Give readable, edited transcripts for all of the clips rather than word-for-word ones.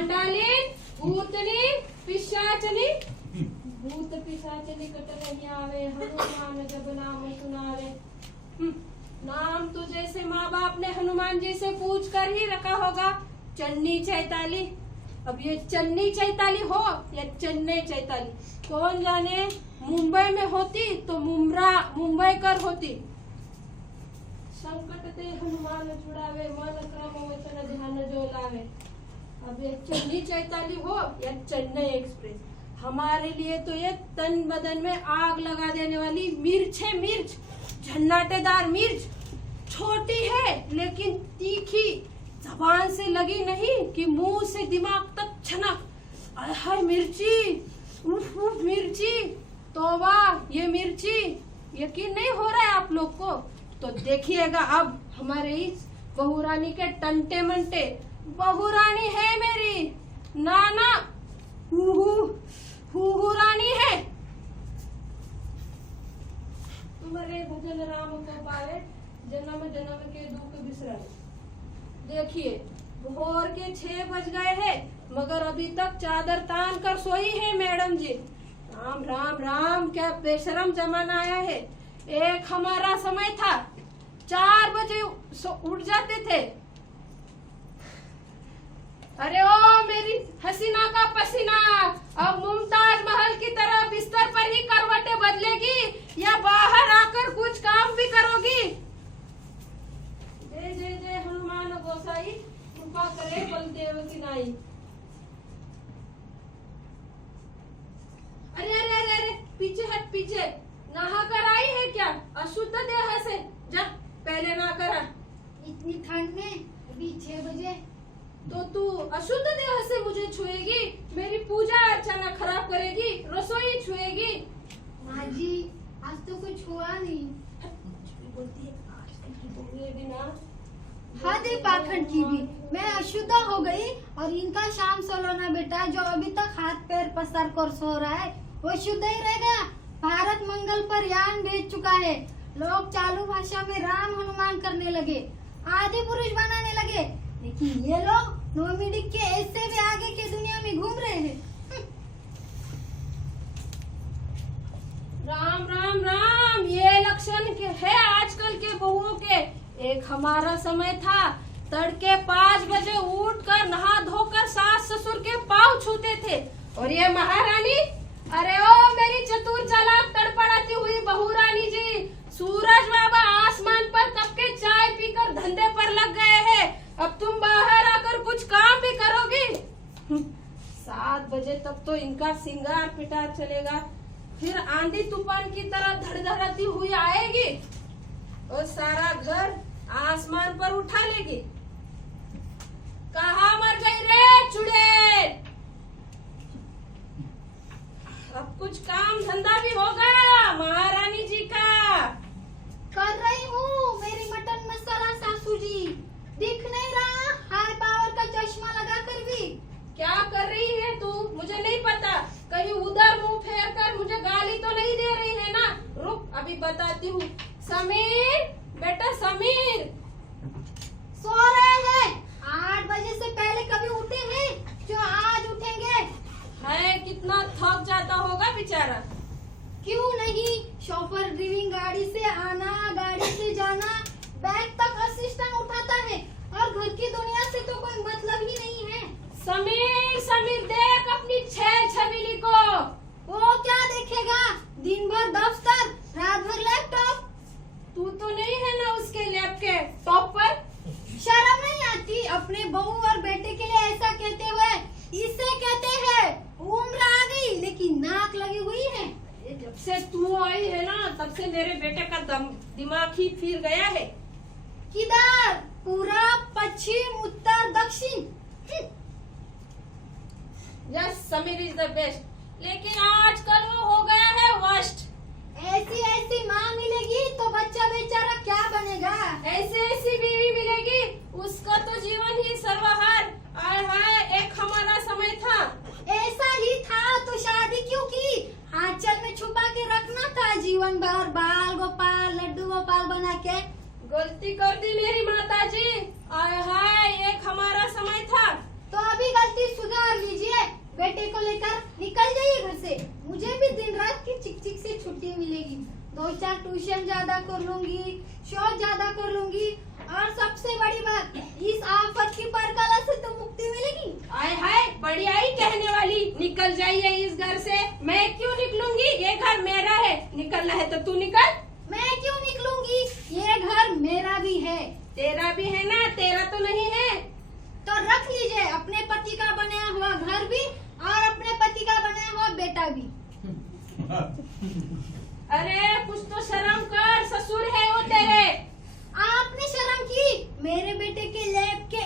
चांडाली भूतनी पिशाचनी भूत पिशाचनी कट नहीं आवे हनुमान जब नाम सुनावे। नाम तो जैसे माँ बाप ने हनुमान जी से पूछ कर ही रखा होगा, चन्नी चैताली। अब ये चन्नी चैताली हो या चन्नई चैताली कौन जाने। मुंबई में होती तो मुंबई कर होती। संकट ते हनुमान छुड़ावे मन क्रम वचन ध्यान जो लावे। अब ये चन्नी चैताली हो या चेन्नई एक्सप्रेस, हमारे लिए तो ये तन बदन में आग लगा देने वाली मिर्च है। मिर्च, झन्नाटेदार मिर्च, छोटी है लेकिन तीखी, जबान से लगी नहीं कि मुंह से दिमाग तक छनक। हाय मिर्ची, उफ उफ मिर्ची, तौबा ये मिर्ची। यकीन नहीं हो रहा है आप लोग को? तो देखिएगा अब हमारे इस बहुरानी के टंटे मंटे। बहुरानी है मेरी, नाना हु रानी है। तुम्हारे भजन राम को पावे, जन्म जन्म के दुख बिसराए। देखिए भोर के 6 बज गए हैं मगर अभी तक चादर तान कर सोई है मैडम जी। राम राम राम, क्या बेशरम जमाना आया है। एक हमारा समय था 4 बजे उठ जाते थे। अरे ओ मेरी हसीना का पसीना, अब मुमताज महल की तरह बिस्तर पर ही करवटें बदलेगी या बाहर आकर कुछ काम भी करोगी? जय जय जय हनुमान गोसाई, कृपा करे बलदेव की नाई। अरे अरे अरे अरे, पीछे हट पीछे। नहा कर आई है क्या? अशुद्ध देह से जा, पहले नहा कर आ। इतनी ठंड में अभी 6 बजे तो तू अशुद्ध देह से मुझे छुएगी, मेरी पूजा अर्चना खराब करेगी, रसोई छुएगी। माँ जी आज तो कुछ हुआ नहीं। बोलती है आजकल की बहुएं भी ना। हद है पाखंड की भी। मैं अशुद्ध हो गई और इनका शाम सोलोना बेटा जो अभी तक हाथ पैर पसार कर सो रहा है वो शुद्ध ही रह गया। भारत मंगल पर यान भेज चुका है। लोग चालू भाषा में राम हनुमान करने लगे, आदि पुरुष बनाने लगे, लेकिन ये लोग नोमिडिक के ऐसे भी आगे की दुनिया में घूम रहे हैं। राम राम राम, ये लक्षण के है आजकल के बहुओं के। एक हमारा समय था, तड़के 5 बजे उठकर नहा धोकर सास ससुर के पांव छूते थे। और ये महारानी, अरे ओ मेरी चतुर चालाक तड़पड़ाती हुई बहुरानी जी, सूरज बाबा आसमान पर कब के चाय पीकर धंधे पर लग गए हैं। अब तुम बाहर आकर कुछ काम भी करोगी? 7 बजे तक तो इनका सिंगार पिटार चलेगा, फिर आंधी तूफान की तरह धड़धड़ाती हुई आएगी और सारा घर आसमान पर उठा लेगी। कहाँ मर गई रे चुड़ैल? अब कुछ काम धंधा भी होगा महारानी जी का। कर रही हूँ मेरी मटन मसाला सासू जी। दिख नहीं रहा हाई पावर का चश्मा लगा कर भी? क्या कर रही है तू? मुझे नहीं पता। कहीं उधर मुंह फेर कर मुझे गाली तो नहीं दे रही है ना? रुक अभी बताती हूँ। समीर बेटा समीर, सो रहे हैं। 8 बजे से पहले कभी उठे हैं जो आज उठेंगे? है कितना थक जाता होगा बेचारा। क्यों नहीं, शोफर ड्राइविंग गाड़ी से आना गाड़ी से जाना, बैग तक असिस्टेंट उठाता है और घर की दुनिया से तो कोई मतलब ही नहीं है। समीर समीर देख अपनी छबीली को। वो क्या देखेगा, दिन भर दफ्तर रात भर लैपटॉप। तू तो नहीं है ना उसके लैप के टॉप पर? शर्म नहीं आती अपने बहू और बेटे के लिए ऐसा कहते हुए? इसे कहते हैं उम्र आ गई लेकिन नाक लगी हुई है। जब से तू आई है ना तब से मेरे बेटे का दिमाग ही फिर गया है। किधर? पूरब पश्चिम उत्तर दक्षिण। Yes Sameer is the best, लेकिन आजकल वो हो गया है वर्स्ट। ऐसी माँ मिलेगी तो बच्चा बेचारा क्या बनेगा? ऐसी बीवी मिलेगी उसका तो जीवन ही सर्वहार। आय हाय, एक हमारा समय था। ऐसा ही था तो शादी क्यों की? आंचल में छुपा के रखना था जीवन भर, बाल गोपाल लड्डू गोपाल बना के। गलती कर दी मेरी माता जी। आय हाय, एक हमारा समय था। तो अभी गलती सुधार ट्यूशन ज्यादा कर लूंगी, शो ज्यादा कर लूंगी, और सबसे बड़ी बात, इस आफत की परकला से तो मुक्ति मिलेगी। आय हाय, बड़ी आई कहने वाली। निकल जाइए इस घर से। मैं क्यों निकलूंगी? ये घर मेरा है। निकलना है तो तू निकल। मैं क्यों निकलूंगी? ये घर मेरा भी है। तेरा भी है ना? तेरा तो नहीं है। तो रख लीजिए अपने पति का बनाया हुआ घर भी और अपने पति का बनाया हुआ बेटा भी। अरे कुछ तो शर्म कर, ससुर है वो तेरे। आपने शर्म की? मेरे बेटे के लैब के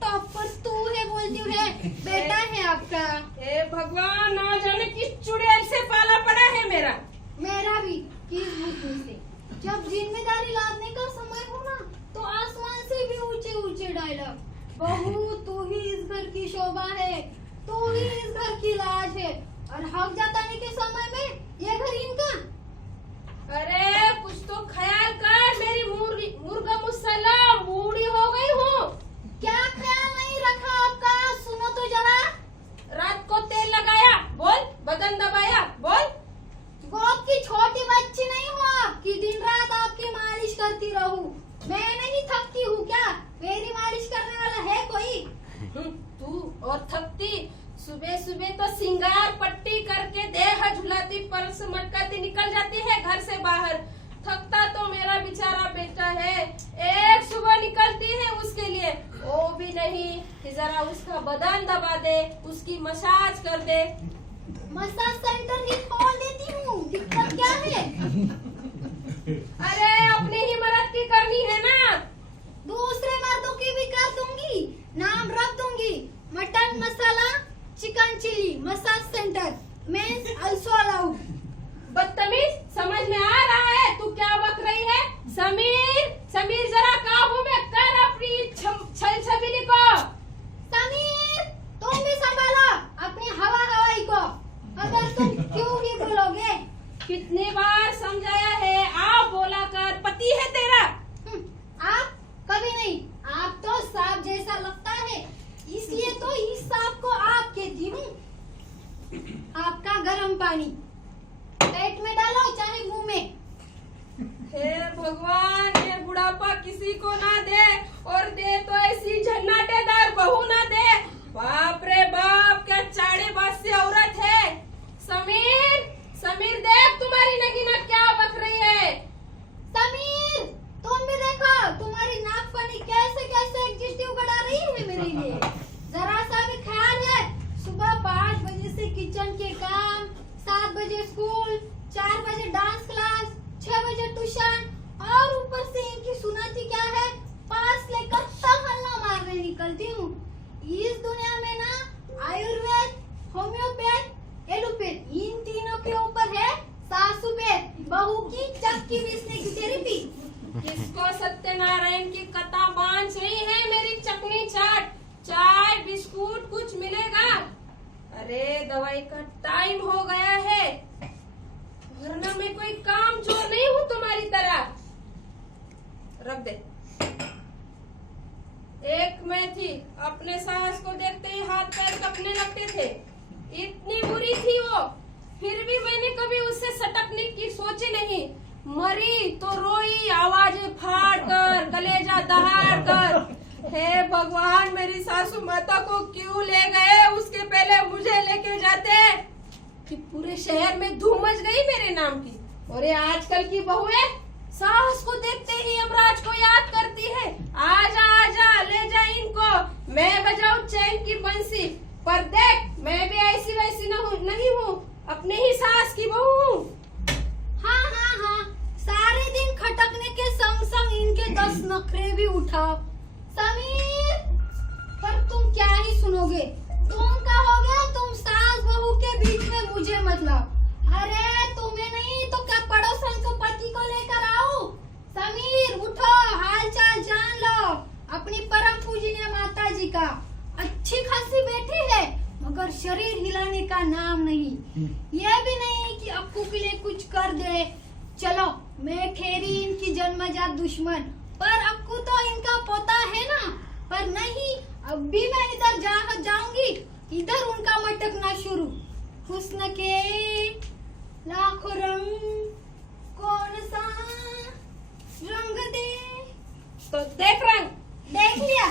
टॉपर तू है बोलती है, बेटा है आपका। हे भगवान, ना जाने किस चुड़ैल से पाला पड़ा है मेरा। मेरा भी किस बुद्धि से। जब जिम्मेदारी लादने का समय हो ना, तो आसमान से भी ऊंचे ऊंचे डायलॉग। बहू तू ही इस घर की शोभा है, तू ही इस घर की लाज है, और हक जताने के समय में ये घर इनका। अरे कुछ तो ख्याल कर, मेरी मुर्गा मुसल्ला बूढ़ी हो गई हूँ। क्या ख्याल नहीं रखा आपका? सुनो तो जरा। रात को तेल लगाया, बोल। बदन दबाया, बोल। गोद की छोटी बच्ची नहीं हूँ आपकी, दिन रात आपकी मालिश करती रहूं। मैं नहीं थकती हूँ क्या? मेरी मालिश करने वाला है कोई? तू और थकती। सुबह सुबह तो सिंगार पट्टी करके देह झुलाती, पर्स मटकाती निकल जाती है घर से बाहर। थकता तो मेरा बेचारा बेटा है। एक सुबह निकलती है उसके लिए, वो भी नहीं कि जरा उसका बदन दबा दे, उसकी मसाज कर दे। मसाज सेंटर ही खोल देती हूँ, दिक्कत क्या है? अरे अपनी ही मदद की करनी है ना। दूसरे मर्दों की भी कर दूंगी, नाम रख दूंगी, mutton masala chicken chilli massage centre, men's also allowed. बदतमीज, समझ में आ रहा है तू क्या बक रही है? समीर, समीर जरा काबू में कर अपनी छल छबीली को। समीर तुम भी संभालो अपनी हवा हवाई को, अगर तुम क्यों ही बोलोगे। कितनी बार समझाया है, आप बोला कर। पति है तेरा। आप कभी नहीं, आप तो सांप जैसा लगता है, इसलिए तो इस सांप को आप कहती हूँ। आपका गर्म पानी पेट में डालो चाहे मुंह में। हे भगवान, ये बुढ़ापा किसी को ना दे, और दे तो ऐसी झन्नाटेदार बहू ना दे। बाप रे बाप, क्या चाड़े बाज से औरत है। समीर, समीर देख तुम्हारी नगीना क्या बक रही है। समीर तुम भी देखो, तुम्हारी नागफनी कैसे कैसे एडजेक्टिव बढ़ा रही है मेरे लिए। जरा सा भी ख्याल है। सुबह 5 बजे से किचन के काम, 7 बजे स्कूल, 4 बजे डांस क्लास, 6 बजे ट्यूशन, और ऊपर से इनकी सुनाती क्या है, पास लेकर हल्ला मारने निकलती हूँ। इस दुनिया में ना आयुर्वेद, होम्योपैथ, एलोपैथ, इन तीनों के ऊपर है सासुपेथ, बहू की चक्की पीसने की थेरेपी। किसको सत्यनारायण की कथा बांध रही है मेरी चकनी चाट। चाय बिस्कुट कुछ मिलेगा? अरे दवाई का टाइम हो गया है, वरना मैं कोई काम जो नहीं हूँ तुम्हारी तरह। रख दे। एक मैं थी, अपने साहस को देखते ही हाथ पैर कपने लगते थे। इतनी बुरी थी वो, फिर भी मैंने कभी उससे सटकने की सोची नहीं। मरी तो रोई आवाजें फाड़ कर, कलेजा दहाड़ कर। हे भगवान, मेरी सासू माता को क्यों ले गए? उसके पहले मुझे लेके जाते कि पूरे शहर में धूम मच गई मेरे नाम की। और ये आजकल की बहू है, सास को देखते ही यमराज को याद करती है। आजा आजा, ले जा इनको, मैं बजाऊं चैन की बंसी। पर देख, मैं भी ऐसी वैसी नहीं हूँ, अपने ही सास की बहू हूँ। हाँ, सारे दिन खटकने के संग संग इनके 10 नखरे भी उठाओ। समीर, पर तुम क्या ही सुनोगे? तुम कहोगे तुम सास बहू के बीच में मुझे मत लाओ। अरे तुम्हें नहीं तो क्या पड़ोसन को पति को लेकर आओ। समीर उठो, हाल चाल जान लो अपनी परम पूजनीय माता जी का। अच्छी खासी बैठी है, मगर शरीर हिलाने का नाम नहीं। यह भी नहीं कि अक्कू के लिए कुछ कर दे। चलो मैं ठहरी इनकी जन्मजात दुश्मन, पर अक्कू तो इनका पोता है ना। पर नहीं, अब भी मैं इधर जाऊंगी, इधर उनका मटकना शुरू। हुस्न के लाखों रंग, कौन सा रंग दे? तो देख रंग। देख लिया।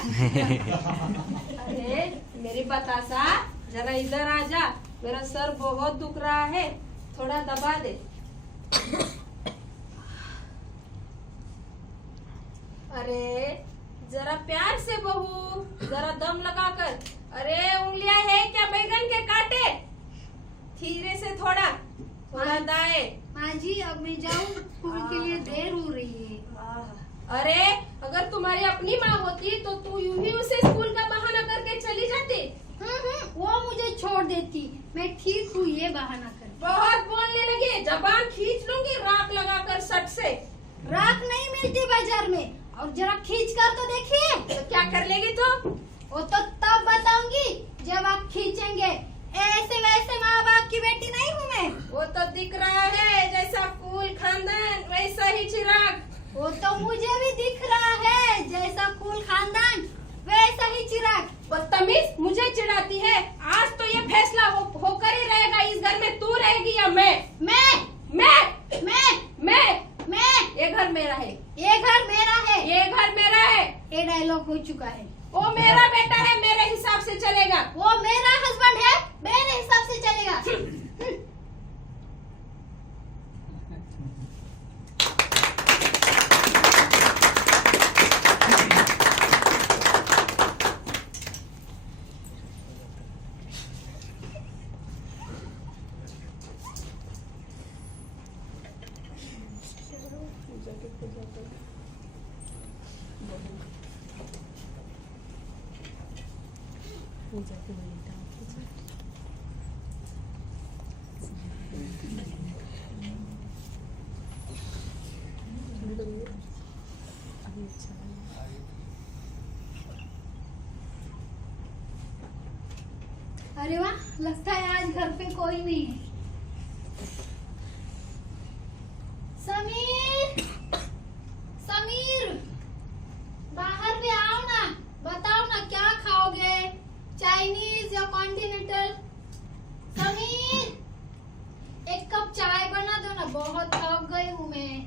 अरे मेरी बतासा, जरा इधर आ जा, मेरा सर बहुत दुख रहा है, थोड़ा दबा दे। अरे जरा प्यार से बहू, जरा दम लगा कर। अरे उंगलियां है क्या बैगन के कांटे? धीरे से थोड़ा थोड़ा दाए। माँ जी अब मैं जाऊँ, स्कूल के लिए देर हो रही है। अरे अगर तुम्हारी अपनी माँ होती तो तू यूं ही उसे स्कूल का बहाना करके चली जाती। वो मुझे छोड़ देती, मैं ठीक हूँ ये बहाना कर। बहुत बोलने लगी, जबान खींच लूंगी राख लगाकर सट से। राख नहीं मिलती बाजार में, और जरा खींच कर तो देखिए। तो क्या कर लेगी तो? वो तो तब बताऊंगी जब आप खींचेंगे। ऐसे वैसे माँ बाप की बेटी नहीं हूँ मैं। वो तो दिख रहा है, जैसा कुल खानदान वैसा ही चिराग। वो तो मुझे भी दिख रहा है, जैसा कुल खानदान वैसा ही चिराग। बदतमीज, मुझे चिढ़ाती है। आज तो ये फैसला होकर ही रहेगा, इस घर में तू रहेगी या मैं? ये घर मेरा है। ये घर मेरा है। ये घर मेरा है। ये डायलॉग हो चुका है। वो मेरा बेटा है, मेरे हिसाब से चलेगा। वो मेरा हस्बैंड है, मेरे हिसाब से चलेगा। अरे वाह, लगता है आज घर पे कोई नहीं है। समीर, समीर, बाहर भी आओ ना, बताओ ना क्या खाओगे, चाइनीज या कॉन्टिनेंटल? समीर, एक कप चाय बना दो ना, बहुत थक गई हूँ मैं।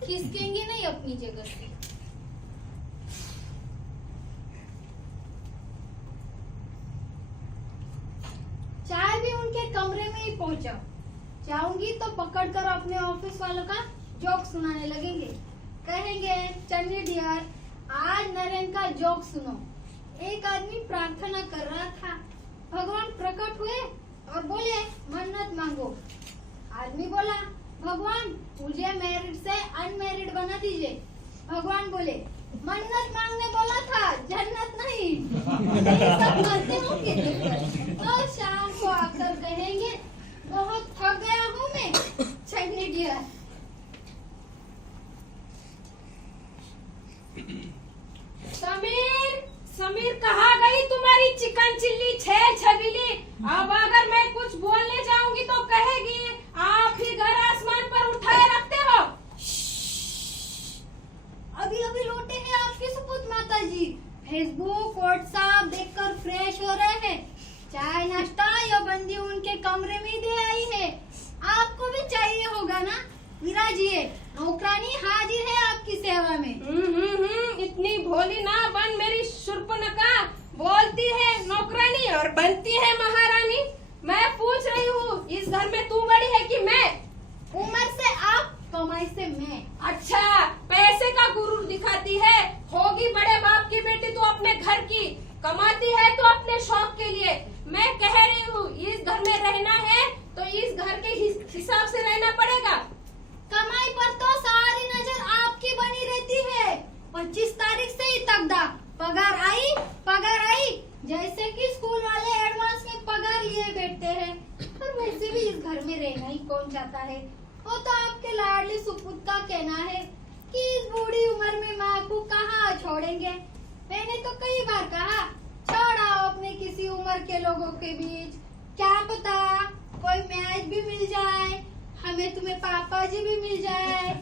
खिसकेंगी नहीं अपनी जगह से। चाय भी उनके कमरे में ही पहुंचाओ। जाऊंगी तो पकड़कर अपने ऑफिस वालों का जोक सुनाने लगेंगे। कहेंगे, चन्नी डियर, आज नरेन का जोक सुनो। एक आदमी प्रार्थना कर रहा था, भगवान प्रकट हुए और बोले मन्नत मांगो। आदमी बोला, भगवान मुझे मैरिड से अनमैरिड बना दीजिए। भगवान बोले, मन्नत मांगने बोला था, जन्नत नहीं। यही सब मरते होंगे। तो शाम को आकर कहेंगे, बहुत थक गया हूँ मैं, चन्नी डियर। समीर, समीर कहाँ गई तुम्हारी चिकन चिल्ली छह छबीली? अब अगर मैं कुछ बोलने जाऊंगी तो कहेगी आप ही घर आसमान पर उठाए रखते हो। अभी अभी लौटे हैं आपके सपूत माता जी। फेसबुक व्हाट्सएप देखकर फ्रेश हो रहे हैं। चाय नाश्ता या बंदी उनके कमरे में दे आई है। आपको भी चाहिए होगा ना, विराजिए, नौकरानी हाजिर है आपकी सेवा में। इतनी भोली ना बन मेरी शूर्पणखा। बोलती है नौकरानी और बनती है महारानी। मैं पूछ रही हूँ, इस घर में तू बड़ी है कि मैं? उम्र से आप, कमाई से मैं। अच्छा, पैसे का गुरूर दिखाती है। होगी बड़े बाप की बेटी तू अपने घर की, कमाती है तो अपने शौक के लिए। मैं कह रही हूँ, इस घर में रहना है तो इस घर के हिसाब से रहना पड़ेगा। कमाई पर तो सारी नजर आपकी बनी रहती है। 25 तारीख से ही तकदा, पगार आई, जैसे कि स्कूल वाले एडवांस में पगार लिए बैठते हैं। पर वैसे भी इस घर में रहना ही कौन चाहता है। वो तो आपके लाडली सुपुत का कहना है कि इस बूढ़ी उम्र में माँ को कहाँ छोड़ेंगे। मैंने तो कई बार कहा, छोड़ाओ अपने किसी उम्र के लोगों के बीच, क्या पता कोई मैच भी मिल जाए, हमें तुम्हें पापा जी भी मिल जाए।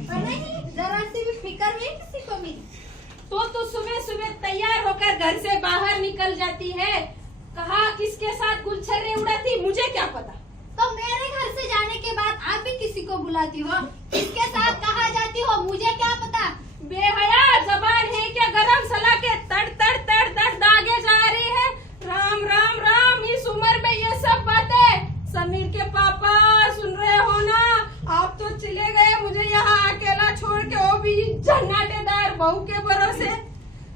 पर नहीं, जरा सी भी फिक्र नहीं किसी को मिली। तो सुबह सुबह तैयार होकर घर से बाहर निकल जाती है। कहा किसके साथ गुलछर्रे उड़ाती, मुझे क्या पता। तो मेरे घर से जाने के के बाद आप भी किसी को बुलाती हो, किसके साथ कहाँ जाती हो मुझे क्या पता। बेहया जबान है क्या गरम सला के तड़ तड़ तड़ तड़ दागे जा रही है। राम राम राम, इस उम्र में ये सब बातें। समीर के पापा सुन रहे हो ना, आप तो चले गए मुझे यहाँ अकेला छोड़ के, वो भी झन्नाटेदार बहू के भरोसे।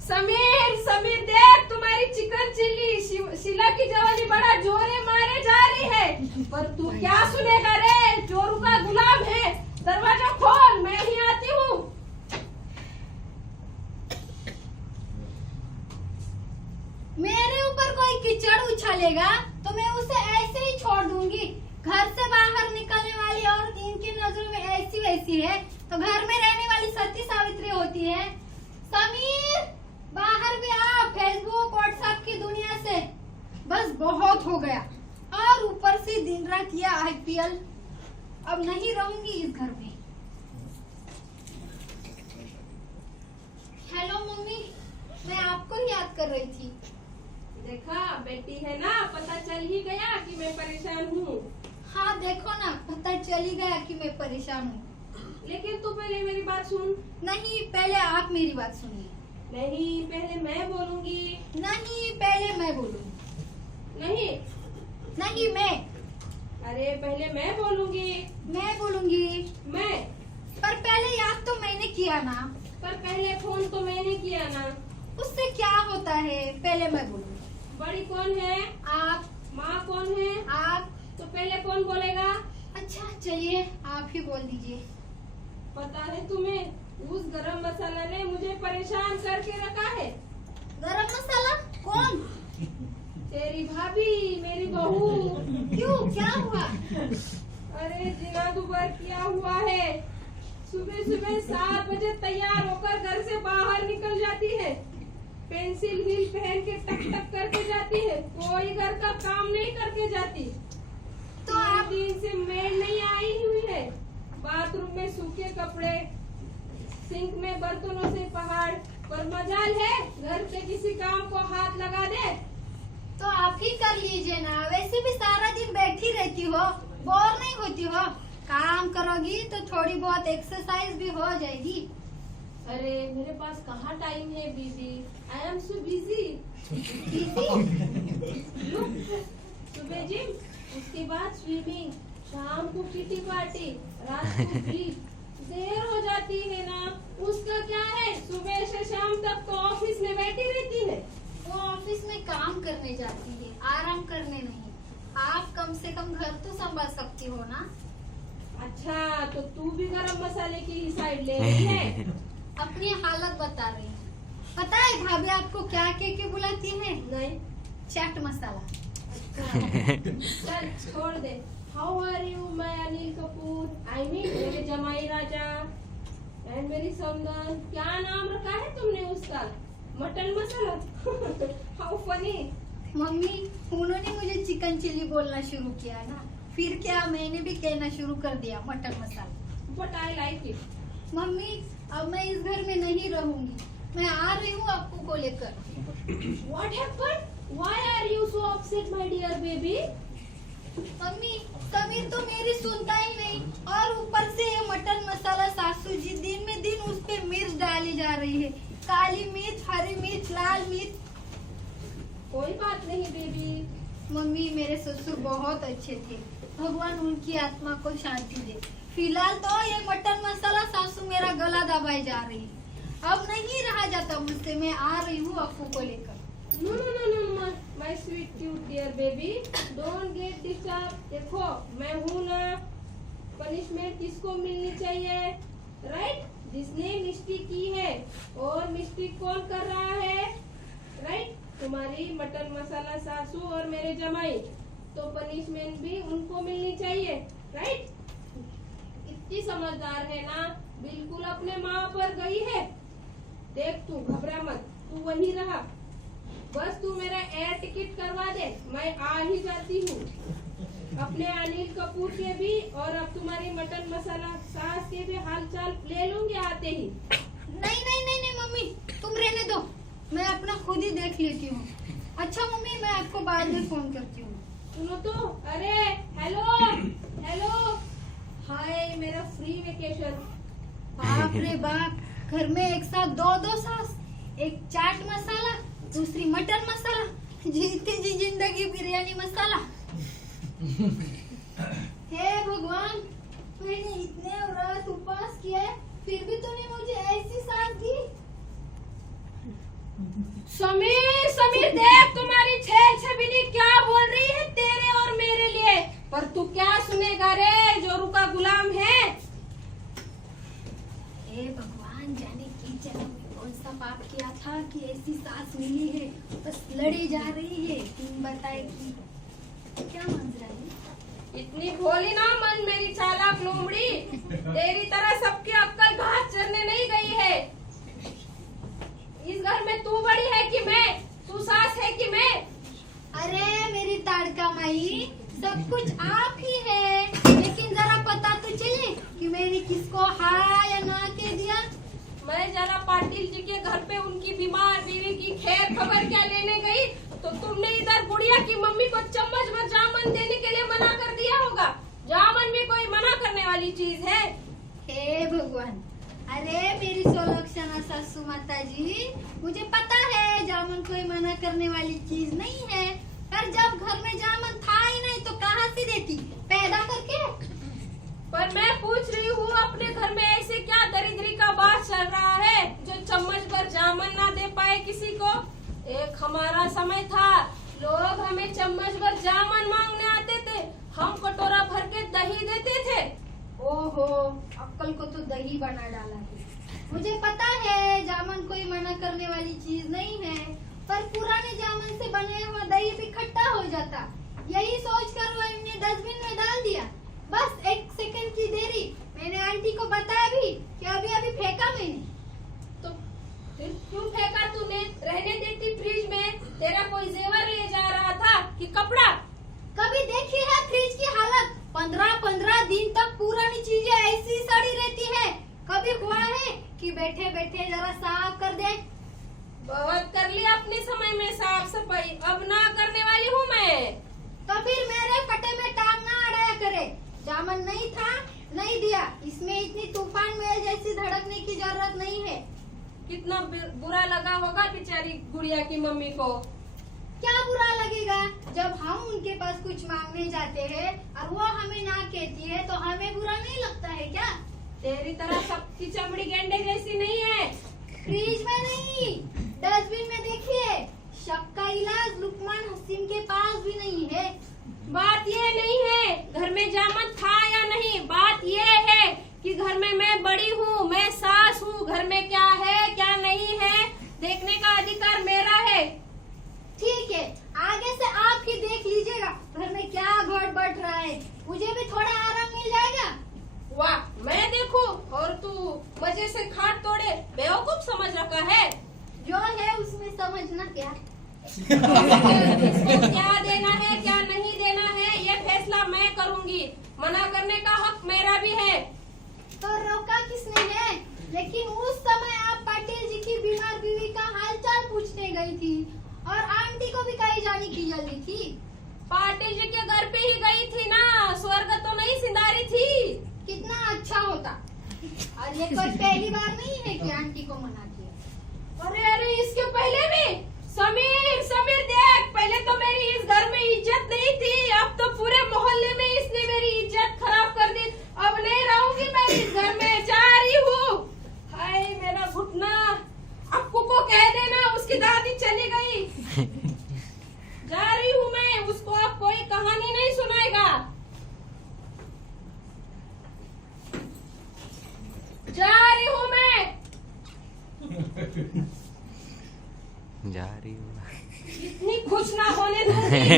समीर समीर देख, तुम्हारी चिकन चिल्ली शीला की जवानी बड़ा जोरे मारे जा रही है, पर तू क्या सुनेगा रे, चोरू का गुलाम है। दरवाजा खोल, मैं ही आती हूँ। मेरे ऊपर कोई कीचड़ उछालेगा तो मैं उसे ऐसे ही छोड़ दूंगी। घर से बाहर निकलने वाली औरत इनकी नजरों में ऐसी वैसी है तो घर में रहने वाली सती सावित्री होती है। समीर बाहर भी आ, फेसबुक व्हाट्सएप की दुनिया से बस बहुत हो गया। और ऊपर से दिन रात ये IPL, अब नहीं रहूंगी इस घर में। हेलो मम्मी, मैं आपको ही याद कर रही थी। देखा बेटी है ना, पता चल ही गया कि मैं परेशान हूँ। हाँ देखो ना, पता चल ही गया कि मैं परेशान हूँ। लेकिन तू पहले मेरी बात सुन। नहीं, पहले आप मेरी बात सुनिए। नहीं, पहले मैं बोलूंगी। नहीं, पहले मैं बोलूंगी। नहीं नहीं, मैं। अरे पहले मैं बोलूंगी। मैं बोलूंगी। मैं। पर पहले याद तो मैंने किया ना। पर पहले फोन तो मैंने किया ना। उससे क्या होता है, पहले मैं बोलूंगी। बड़ी कौन है? आप। माँ कौन है? आप। तो पहले कौन बोलेगा? अच्छा चलिए, आप ही बोल दीजिए। पता है तुम्हें, उस गरम मसाला ने मुझे परेशान करके रखा है। गरम मसाला? कौन? तेरी भाभी, मेरी बहू। क्यों, क्या हुआ? अरे जिना दुबर किया हुआ है। सुबह सुबह 7 बजे तैयार होकर घर से बाहर निकल जाती है, पेंसिल व्हील पहन के टक टक करके जाती है, कोई घर का काम नहीं करके जाती। तो आप दिन से मेड नहीं आई हुई है। बाथरूम में सूखे कपड़े, सिंक में बर्तनों से पहाड़, पर मजाल है घर के किसी काम को हाथ लगा दे। तो आप ही कर लीजिए ना, वैसे भी सारा दिन बैठी रहती हो, बोर नहीं होती हो। काम करोगी तो थोड़ी बहुत एक्सरसाइज भी हो जाएगी। अरे मेरे पास कहाँ टाइम है बीबी, आई एम सो बिजी। सुबह जिम, उसके बाद स्विमिंग, शाम को किटी पार्टी, रात को ब्रीज। देर हो जाती है ना, उसका क्या है, सुबह से शाम तक तो ऑफिस में बैठी रहती है। वो ऑफिस में काम करने जाती है, आराम करने नहीं। आप कम से कम घर तो संभाल सकती हो ना। अच्छा, तो तू भी गरम मसाले की ही साइड ले रही है। अपनी हालत बता रही हूँ। पता है भाभी आपको क्या कह के बुलाती है? नहीं। चाट मसाला। चल छोड़ दे। How are you my Anil Kapoor, I mean मेरे जमाई राजा एंड मेरी सौंदर्य। क्या नाम रखा है तुमने उसका? Mutton masala. How funny. Mummy, उन्होंने मुझे चिकन चिल्ली बोलना शुरू किया ना, फिर क्या मैंने भी कहना शुरू कर दिया mutton masala. But I like it. Mummy, अब मैं इस घर में नहीं रहूंगी, मैं आ रही हूँ आपको को लेकर। What happened? Why are you so upset, my dear baby? Mummy, Sameer तो मेरी सुनता ही नहीं, और ऊपर से ये मटन मसाला सासू जी दिन में दिन उस पे मिर्च डाली जा रही है, काली मिर्च, हरी मिर्च, लाल मिर्च। कोई बात नहीं बेबी। मम्मी, मेरे ससुर बहुत अच्छे थे, भगवान उनकी आत्मा को शांति दे। फिलहाल तो ये मटन मसाला सासू मेरा गला दबाई जा रही है, अब नहीं रहा जाता मुझसे। मैं आ रही हूँ आपको को लेकर। No, no, no, no, no, my sweet cute dear baby, don't get disturbed. देखो मैं हूँ ना, पनिशमेंट किसको मिलनी चाहिए, राइट? जिसने मिस्टेक की है, और मिस्टेक कौन कर रहा है, राइट? तुम्हारी मटन मसाला सासू और मेरे जमाई, तो पनिशमेंट भी उनको मिलनी चाहिए, राइट? इतनी समझदार है ना, बिल्कुल अपने माँ पर गई है। देख तू घबरा मत, तू वही रहा, बस तू मेरा एयर टिकट करवा दे, मैं आ ही जाती हूँ। अपने अनिल कपूर के भी और अब तुम्हारी मटन मसाला सास के भी हालचाल ले लूंगी आते ही। नहीं नहीं नहीं नहीं मम्मी, तुम रहने दो, मैं अपना खुद ही देख लेती हूँ। अच्छा मम्मी, मैं आपको बाद में फोन करती हूँ। सुनो तो, अरे हेलो हेलो हाय मेरा फ्री वेकेशन। बाप रे बाप, घर में एक साथ दो दो सास, एक चाट मसाला, दूसरी मटर मसाला, जीती जी जिंदगी बिरयानी मसाला। हे भगवान, मैंने इतने व्रत उपवास किए, फिर भी तूने मुझे ऐसी सास दी। समीर समीर देख, तुम्हारी छेल छबीली क्या बोल रही है तेरे और मेरे लिए। पर तू क्या सुनेगा रे, जो रुका गुलाम है। हे भगवान, जाने की जन्म में कौन सा पाप किया था कि ऐसी सास मिली है, बस लड़ी जा रही है। तुम बताए कि क्या मंजरा है। इतनी भोली ना मन मेरी चालाक लोमड़ी, तेरी तरह सबकी अक्कल घास चरने नहीं गई है। इस घर में तू बड़ी है कि मैं, तू सास है कि मैं। अरे मेरी ताड़का माई, सब कुछ आप ही है, लेकिन जरा पता तो चले कि मैंने किसको हाँ या ना के दिया। मैं जरा पाटिल जी के घर पे उनकी बीमार बीवी की खैर खबर क्या लेने गई, तो तुमने इधर गुड़िया की मम्मी को चम्मच भर जामन देने के लिए मना कर दिया होगा। जामन में कोई मना करने वाली चीज है। हे भगवान, अरे मेरी सोलक्षणा सासू माता जी, मुझे पता है जामुन कोई मना करने वाली चीज नहीं है, पर जब घर में जामुन था ही नहीं तो कहाँ से देती, पैदा करके। पर मैं पूछ रही हूँ, अपने घर में ऐसे क्या दरिद्री का बात चल रहा है जो चम्मच भर जामुन ना दे पाए किसी को। एक हमारा समय था, लोग हमें चम्मच भर जामुन मांगने आते थे, हम कटोरा भर के दही देते थे। ओहो, अक्कल को तो दही बना डाला है। मुझे पता है जामुन कोई मना करने वाली चीज नहीं है, पर पुराने जामुन से बने हुआ दही भी खट्टा हो जाता। यही सोचकर वो इन्हें डस्टबिन में डाल दिया। बस एक सेकंड की देरी, मैंने आंटी को बताया भी कि अभी अभी फेंका मैंने। तो फिर क्यों फेंका तूने, रहने देती फ्रिज में। तेरा कोई जेवर ले जा रहा था कि कपड़ा। कभी देखी है फ्रिज की हालत, 15-15 दिन तक पुरानी चीजें ऐसी सड़ी रहती है। कभी हुआ है कि बैठे बैठे जरा साफ कर दे। बहुत कर लिया अपने समय में साफ सफाई, अब ना करने वाली हूँ मैं। तो फिर मेरे फटे में टांग ना अड़ाया करे। जामुन नहीं था, नहीं दिया, इसमें इतनी तूफान में जैसी धड़कने की जरूरत नहीं है। कितना बुरा लगा होगा बेचारी गुड़िया की मम्मी को। क्या बुरा लगेगा, जब हम उनके पास कुछ मांगने जाते हैं और वो हमें ना कहती है तो हमें बुरा नहीं लगता है क्या। तेरी तरह सबकी चमड़ी गेंडे जैसी नहीं है। फ्रिज में नहीं, डस्टबिन में देखिए। शक का इलाज लुकमान हसीन के पास भी नहीं है। बात ये नहीं है घर में जामुन था या नहीं, बात ये है कि घर में मैं बड़ी हूँ, मैं सास हूँ, घर में क्या है क्या नहीं है देखने का अधिकार मेरा है। ठीक है, आगे से आप ही देख लीजिएगा घर में क्या घट बढ़ रहा है, मुझे भी थोड़ा आराम मिल जाएगा। वाह, मैं देखूं और तू मजे से खाट तोड़े, बेवकूफ समझ रखा है। जो है उसमें समझना क्या। किसको क्या देना है क्या नहीं देना है ये फैसला मैं करूंगी, मना करने का हक मेरा भी है। तो रोका किसने है, लेकिन उस समय आप पाटिल जी की बीमार बीवी का हालचाल पूछने गई थी और आंटी को भी कहीं जाने की जल्दी थी। पाटिल जी के घर पे ही गई थी ना, स्वर्ग तो नहीं सिंधारी थी। कितना अच्छा होता, और ये कोई पहली बार नहीं है कि आंटी को मना किया। अरे अरे, इसके पहले भी। समीर समीर देख, पहले तो मेरी इस घर में इज्जत नहीं थी, अब तो पूरे मोहल्ले में इसने मेरी इज्जत खराब कर दी। अब नहीं रहूंगी मैं इस घर में, जा रही हूँ। हाय मेरा घुटना, अक्कू को कह देना उसकी दादी चली गई। जा रही हूँ मैं, उसको अब कोई कहानी नहीं सुनाएगा। जा रही हूँ मैं। जा रही हूँ। इतनी खुश ना होने दूंगी।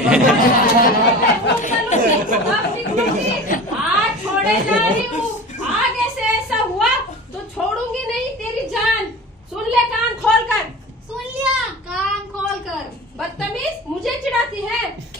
अब निकलूंगी, हाथ छोड़े जा रही हूँ। आगे से ऐसा हुआ तो छोड़ूंगी नहीं तेरी जान। सुन ले कान खोल कर। सुन लिया कान खोल कर। बदतमीज, मुझे चिढ़ाती है।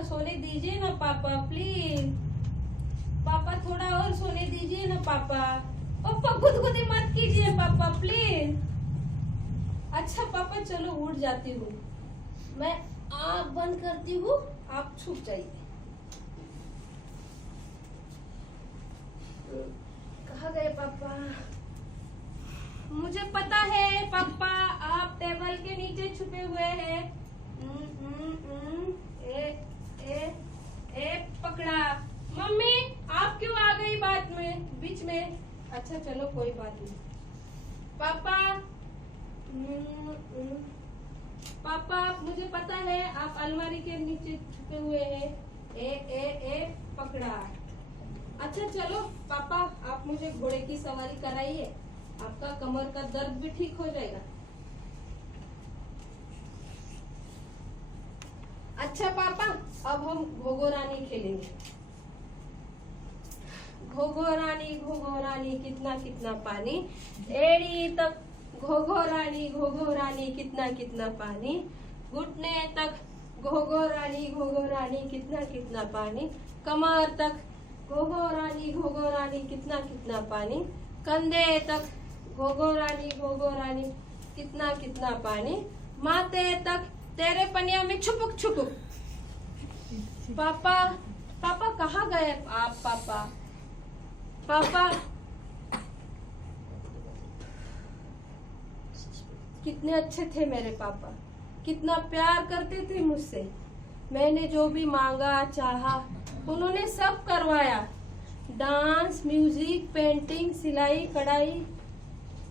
और सोने दीजिए ना पापा, प्लीज पापा, थोड़ा और सोने दीजिए ना पापा। पापा गुदगुदी मत कीजिए पापा, प्लीज। अच्छा पापा चलो उठ जाती हूँ, मैं आँख बंद करती हूँ, आप छुप जाइए। कहाँ गए पापा? मुझे पता है पापा, आप टेबल के नीचे छुपे हुए हैं। ए पकड़ा। मम्मी आप क्यों आ गई बात में, बीच में? अच्छा चलो कोई बात नहीं। पापा पापा मुझे पता है आप अलमारी के नीचे छुपे हुए हैं। ए पकड़ा। अच्छा चलो पापा, आप मुझे घोड़े की सवारी कराइए, आपका कमर का दर्द भी ठीक हो जाएगा। अच्छा पापा, अब हम घोघो रानी खेलेंगे। घोघो रानी कितना कितना पानी, एड़ी तक घोघो रानी कितना कितना पानी, घुटने तक घोघो रानी कितना कितना पानी, कमर तक घोघो रानी कितना कितना पानी, कंधे तक घोघो रानी कितना कितना पानी, माथे तक तेरे पनिया में छुपुक छुपुक। पापा कहाँ गए आप? पापा कितने अच्छे थे मेरे पापा, कितना प्यार करते थे मुझसे। मैंने जो भी मांगा चाहा उन्होंने सब करवाया। डांस, म्यूजिक, पेंटिंग, सिलाई कढ़ाई,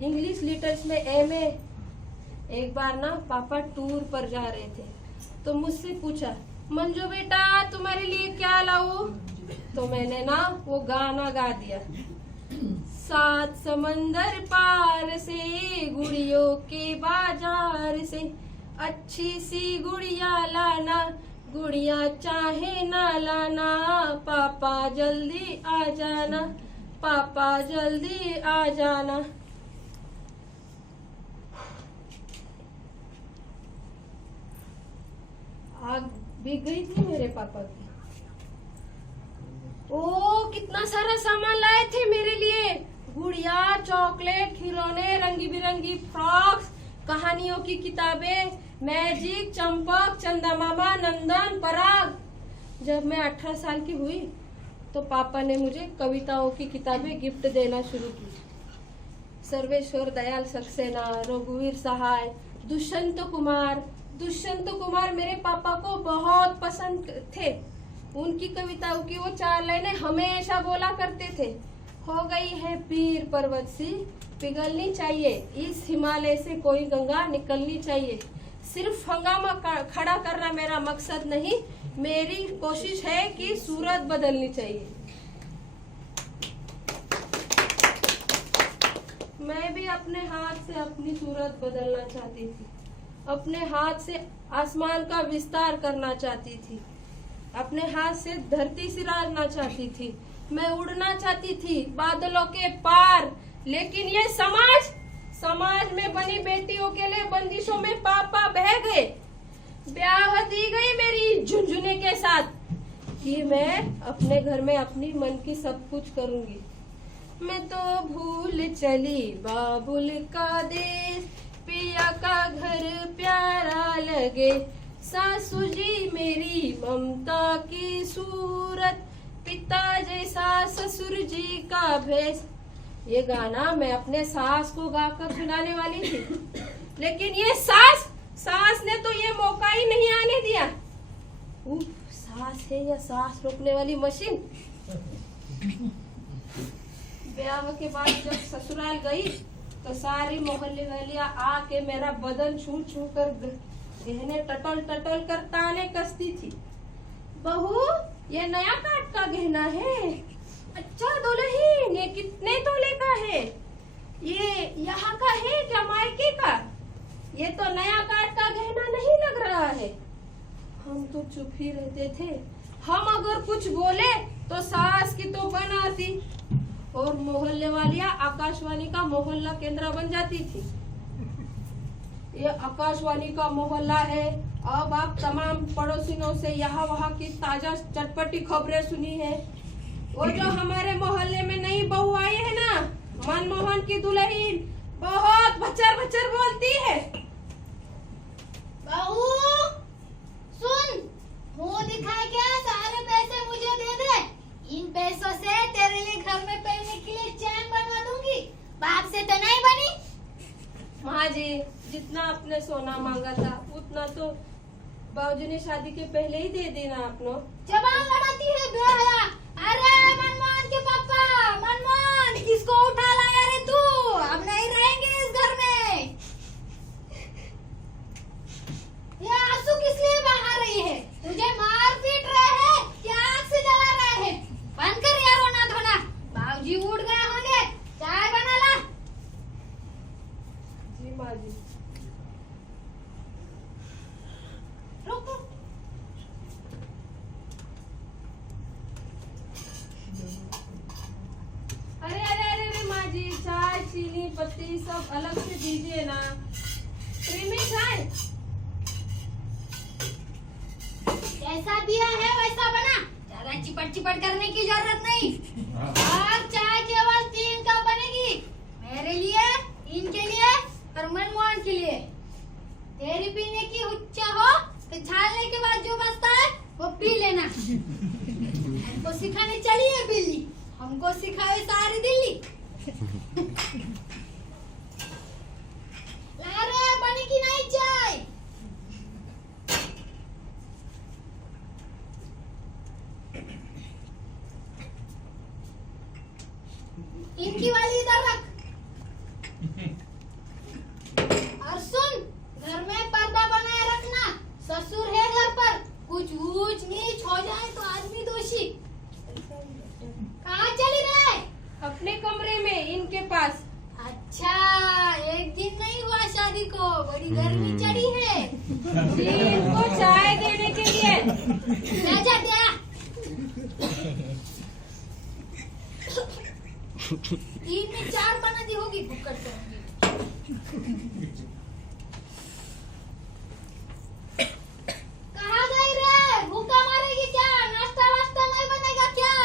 इंग्लिश लिटरेचर में एमए। एक बार ना पापा टूर पर जा रहे थे तो मुझसे पूछा, मंजू बेटा तुम्हारे लिए क्या लाऊं? तो मैंने ना वो गाना गा दिया, 7 समंदर पार से गुड़ियों के बाजार से अच्छी सी गुड़िया लाना, गुड़िया चाहे ना लाना, पापा जल्दी आ जाना, पापा जल्दी आ जाना। आग भीग गई थी मेरे पापा की। ओ कितना सारा सामान लाए थे मेरे लिए, गुड़िया, चॉकलेट, खिलौने, रंगी बिरंगी फ्रॉक्स, कहानियों की किताबें, मैजिक, चंपक, चंदा मामा, नंदन, पराग। जब मैं 18 साल की हुई तो पापा ने मुझे कविताओं की किताबें गिफ्ट देना शुरू की। सर्वेश्वर दयाल सक्सेना, रघुवीर सहाय, दुष्यंत कुमार मेरे पापा को बहुत पसंद थे। उनकी कविताओं की वो 4 लाइनें हमेशा बोला करते थे, हो गई है पीर पर्वत सी पिघलनी चाहिए, इस हिमालय से कोई गंगा निकलनी चाहिए। सिर्फ हंगामा खड़ा करना मेरा मकसद नहीं, मेरी कोशिश है कि सूरत बदलनी चाहिए। मैं भी अपने हाथ से अपनी सूरत बदलना चाहती थी, अपने हाथ से आसमान का विस्तार करना चाहती थी, अपने हाथ से धरती सिराजना चाहती थी, मैं उड़ना चाहती थी बादलों के पार। लेकिन ये समाज में बनी बेटियों के लिए बंदिशों में पापा बह गए। ब्याह दी गई मेरी झुनझुने के साथ कि मैं अपने घर में अपनी मन की सब कुछ करूंगी। मैं तो भूल चली बाबुल का देश, पिया का घर प्यारा लगे, सासू जी मेरी ममता की सूरत, पिता जैसा ससुर जी का भेष। ये गाना मैं अपने सास को गाकर सुनाने वाली थी, लेकिन ये सास ने तो ये मौका ही नहीं आने दिया। उफ, सास है या सांस रोकने वाली मशीन। ब्याह के बाद जब ससुराल गई तो सारी मोहल्ले वालियां आके मेरा बदन छू छू कर गहने टटल टटल कर ताने कसती थी। बहू ये नया काट का गहना है, अच्छा दुल्हन ये कितने तोले का है, ये यहाँ का है क्या मायके का, ये तो नया काट का गहना नहीं लग रहा है। हम तो चुप ही रहते थे, हम अगर कुछ बोले तो सास की तो बनाती और मोहल्ले वालियां आकाशवाणी का मोहल्ला केंद्र बन जाती थी। ये आकाशवाणी का मोहल्ला है। अब आप तमाम पड़ोसियों से यहाँ वहाँ की ताजा चटपटी खबरें सुनी है। वो जो हमारे मोहल्ले में नई बहू आई है ना, मनमोहन की दुल्हन, बहुत भचर भचर बोलती है। बहू सुन, मुंह दिखा के सारे पैसे मुझे दे दे। इन पैसों से तेरे लिए घर में पहनने के लिए चैन बनवा दूंगी। बाप से तो नहीं बनी। माँ जी, जितना आपने सोना मांगा था उतना तो बाबूजी ने शादी के पहले ही दे देना आपने। जबान लड़ाती है बेहया। अरे मनमोहन के पापा, मनमोहन किसको उठा लाया रे तू? अब नहीं रहेंगे इस घर में। ये आंसू किस लिए बहा रही है? तुझे मार पीट रहे हैं क्या आग से जला रहे हैं? बंद कर यार रोना धोना। बाबूजी उठ गए होंगे, चाय बना ला। जी माँ जी। रुक रुक। अरे अरे अरे अरे माँ जी, चाय चीनी पत्ती सब अलग से दीजिए ना। प्रेमी चाय जैसा दिया है वैसा बना, ज्यादा चिपट चिपट करने की जरूरत नहीं। और चाय केवल 3 कप बनेगी, मेरे लिए, इनके लिए और मनमोहन के लिए। तेरी पीने की इच्छा हो तो छानने के बाद जो बचता है वो पी लेना। हमको सिखाने चली है बिल्ली, हमको सिखाए सारी दिल्ली। ला रे बनी की नहीं चाय। इनकी वाली इधर रख। और सुन, घर में पर्दा बनाए रखना। ससुर है घर पर, कुछ ऊंच नीच हो जाए तो आदमी दोषी। कहाँ चली रहे? अपने कमरे में इनके पास। अच्छा, एक दिन नहीं हुआ शादी को, बड़ी गर्मी चढ़ी है। जी, इनको चाय देने के लिए। ले जा दिया। 3 में 4 बना दी होगी भुक्कड़ से। कहाँ गई रे? भूखा मारेगी क्या? नाश्ता वास्ता नहीं बनेगा क्या?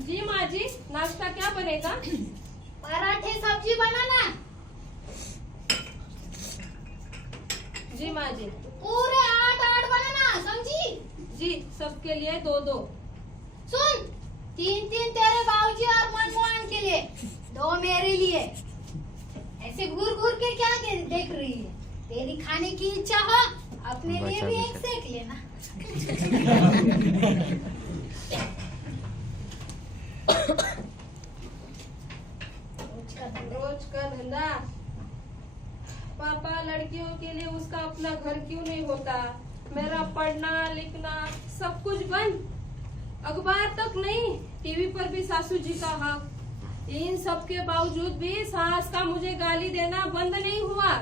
जी माँ जी, नाश्ता क्या बनेगा? पराठे सब्जी बनाना। जी माँ जी। पूरे 8 बनाना, समझी? जी, सबके लिए 2-2। सुन, 3-3 तेरे बाबूजी और मनमोहन के लिए, 2 मेरे लिए। ऐसे घूर घूर के क्या देख रही है? तेरी खाने की इच्छा हो, अपने लिए भी एक सेक लेना। रोज का धंधा। पापा, लड़कियों के लिए उसका अपना घर क्यों नहीं होता? मेरा पढ़ना लिखना सब कुछ बंद, अखबार तक नहीं, टीवी पर भी सासू जी का हक। इन सब के बावजूद भी सास का मुझे गाली देना बंद नहीं हुआ।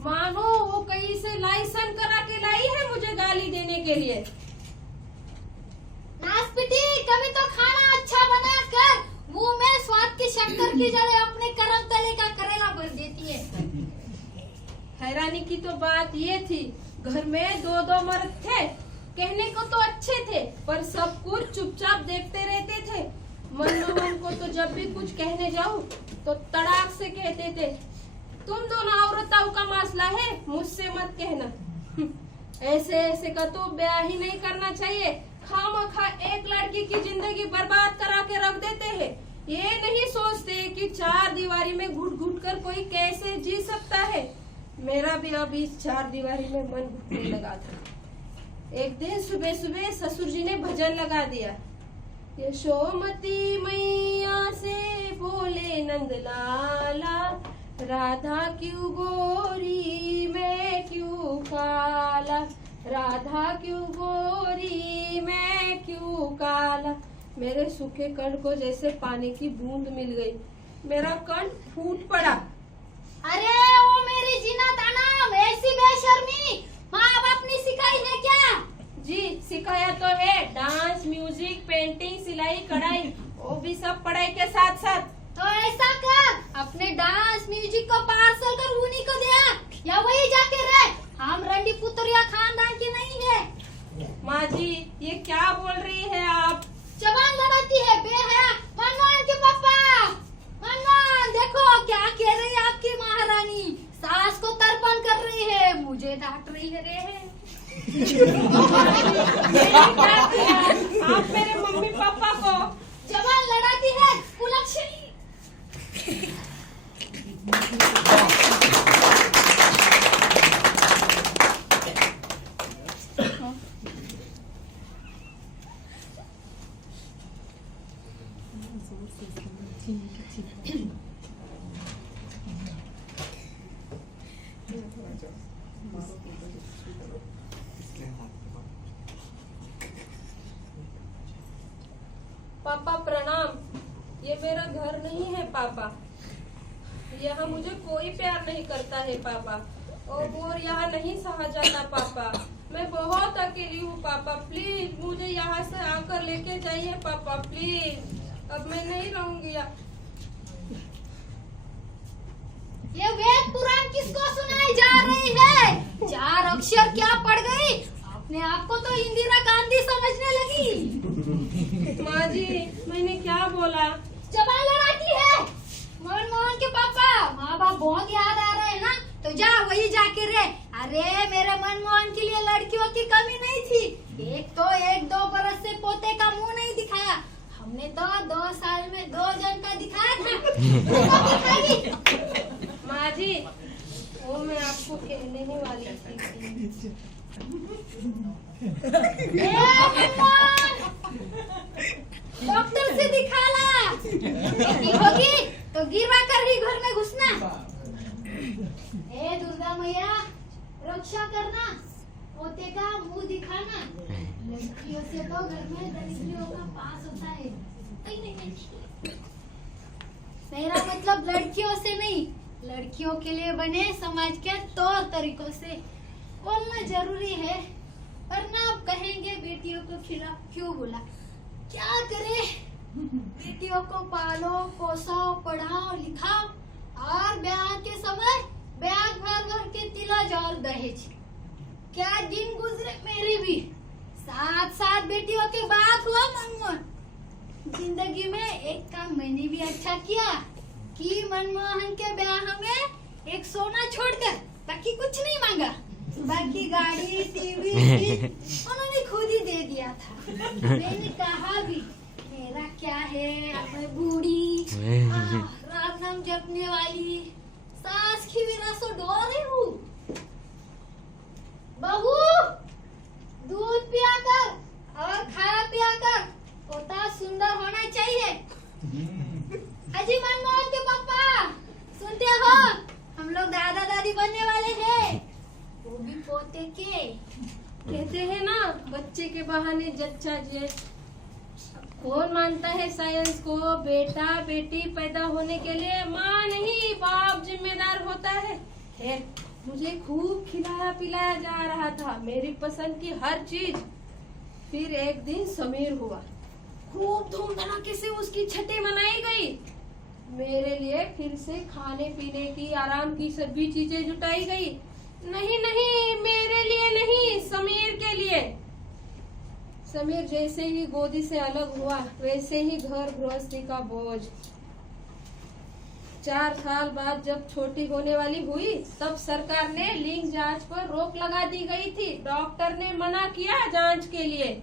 मानो वो कहीं से लाइसेंस करा के लाई है मुझे गाली देने के लिए। नासपीटी, कभी तो खाना अच्छा बना कर मुंह में स्वाद की शक्कर की जगह अपने करम तले का करेला भर देती है। हैरानी की तो बात ये थी, घर में 2-2 मर्द थे, कहने को तो अच्छे थे, पर सब कुछ चुपचाप देखते रहते थे। मनमोहन को तो जब भी कुछ कहने जाऊं तो तड़ाक से कहते थे, तुम दोनों औरतों का मसला है, मुझसे मत कहना। ऐसे ऐसे का तो ब्याह ही नहीं करना चाहिए। खामखा एक लड़की की जिंदगी बर्बाद करा के रख देते हैं। ये नहीं सोचते कि 4 दीवारी में घुट घुट कर कोई कैसे जी सकता है। मेरा भी अब इस 4 दीवारी में मन घुटने लगा था। एक दिन सुबह सुबह ससुर जी ने भजन लगा दिया। यशोमती मैया से बोले नंदलाला, राधा क्यों गोरी मैं क्यों काला, राधा क्यों गोरी मैं क्यों काला। मेरे सूखे कंठ को जैसे पानी की बूंद मिल गई, मेरा कंठ फूट पड़ा। अरे वो मेरी जीना ताना, ऐसी बेशर्मी माँ बाप ने सिखाई है क्या? जी सिखाया तो है, डांस, म्यूजिक, पेंटिंग, सिलाई, कढ़ाई, वो भी सब पढ़ाई के साथ साथ। तो ऐसा कर, अपने डांस म्यूजिक को पार्सल कर उन्हीं को को दिया या वही जाके रहे? हम रंडी पुतरिया खानदान की नहीं है। माँ जी ये क्या बोल रही है आप? जवान लड़ाती है बेहया। मनमोहन के पापा, मनमोहन देखो क्या कह रही है आपकी महारानी। सास को तर्पण कर रही है, मुझे डांट रही है रे। क्या किया? आप मेरे मम्मी पापा को जवान लड़ाती है कुलक्षणी। पापा प्रणाम। ये मेरा घर नहीं है पापा। यहाँ मुझे कोई प्यार नहीं करता है पापा, और यहाँ नहीं सहा जाता पापा। मैं बहुत अकेली हूँ पापा, प्लीज मुझे यहाँ से आकर लेके जाइए पापा प्लीज। अब मैं नहीं रहूंगी। ये वेद पुराण किसको सुनाई जा रही है? 4 अक्षर क्या पड़ गई? अपने आप को तो इंदिरा गांधी समझने लगी। माँ जी मैंने क्या बोला? जवान लड़ाती है। मनमोहन के पापा, माँ बाप बहुत याद आ रहे हैं ना, तो जा वही जाके रहे। अरे मेरे मनमोहन के लिए लड़कियों की कमी नहीं थी। एक 2 बरस से पोते का मुंह नहीं दिखाया। हमने तो 2 साल में 2 जन का दिखाया था। माँ जी वो मैं आपको कहने ही वाली थी। डॉक्टर से दिखा ला। होगी तो गिरवा कर ही घर में घुसना। ए दुर्गा मैया रक्षा करना, पोते का मुंह दिखाना। लड़कियों से तो घर में दरिद्रियों का पास होता है। मेरा मतलब लड़कियों से नहीं, लड़कियों के लिए बने समाज के तौर तरीकों से बोलना जरूरी है, वरना आप कहेंगे बेटियों को खिलाफ क्यों बोला। क्या करे, बेटियों को पालो पोसो पढ़ाओ लिखाओ, और ब्याह के समय ब्याग भर भर के तिलक और दहेज। क्या दिन गुजरे मेरी भी। 7 बेटियों के बाद हुआ मनमोहन। जिंदगी में एक काम मैंने भी अच्छा किया कि मनमोहन के ब्याह में एक सोना छोड़कर बाकी कुछ नहीं मांगा। बाकी गाड़ी टीवी उन्होंने खुद ही दे दिया था। मैंने कहा भी मेरा क्या है, मैं बूढ़ी राम नाम जपने वाली सास की विरासत डोरे हूँ। बहू दूध पिया कर और खाया पिया कर, पोता सुंदर होना चाहिए। अजी मनमोहन के पापा सुनते हो, हम लोग दादा दादी बनने वाले हैं, वो भी पोते के। कहते हैं ना बच्चे के बहाने जच्चा जे। कौन मानता है साइंस को? बेटा बेटी पैदा होने के लिए माँ नहीं बाप जिम्मेदार होता है। खैर मुझे खूब खिलाया पिलाया जा रहा था, मेरी पसंद की हर चीज। फिर एक दिन समीर हुआ, खूब धूम धड़ाके से उसकी छठी मनाई गई। मेरे लिए फिर से खाने पीने की आराम की सभी चीजें जुटाई गई। नहीं नहीं मेरे लिए नहीं, समीर के लिए। समीर जैसे ही गोदी से अलग हुआ वैसे ही घर गृहस्थी का बोझ। 4 साल बाद जब छोटी होने वाली हुई तब सरकार ने लिंग जांच पर रोक लगा दी गई थी। डॉक्टर ने मना किया जांच के लिए।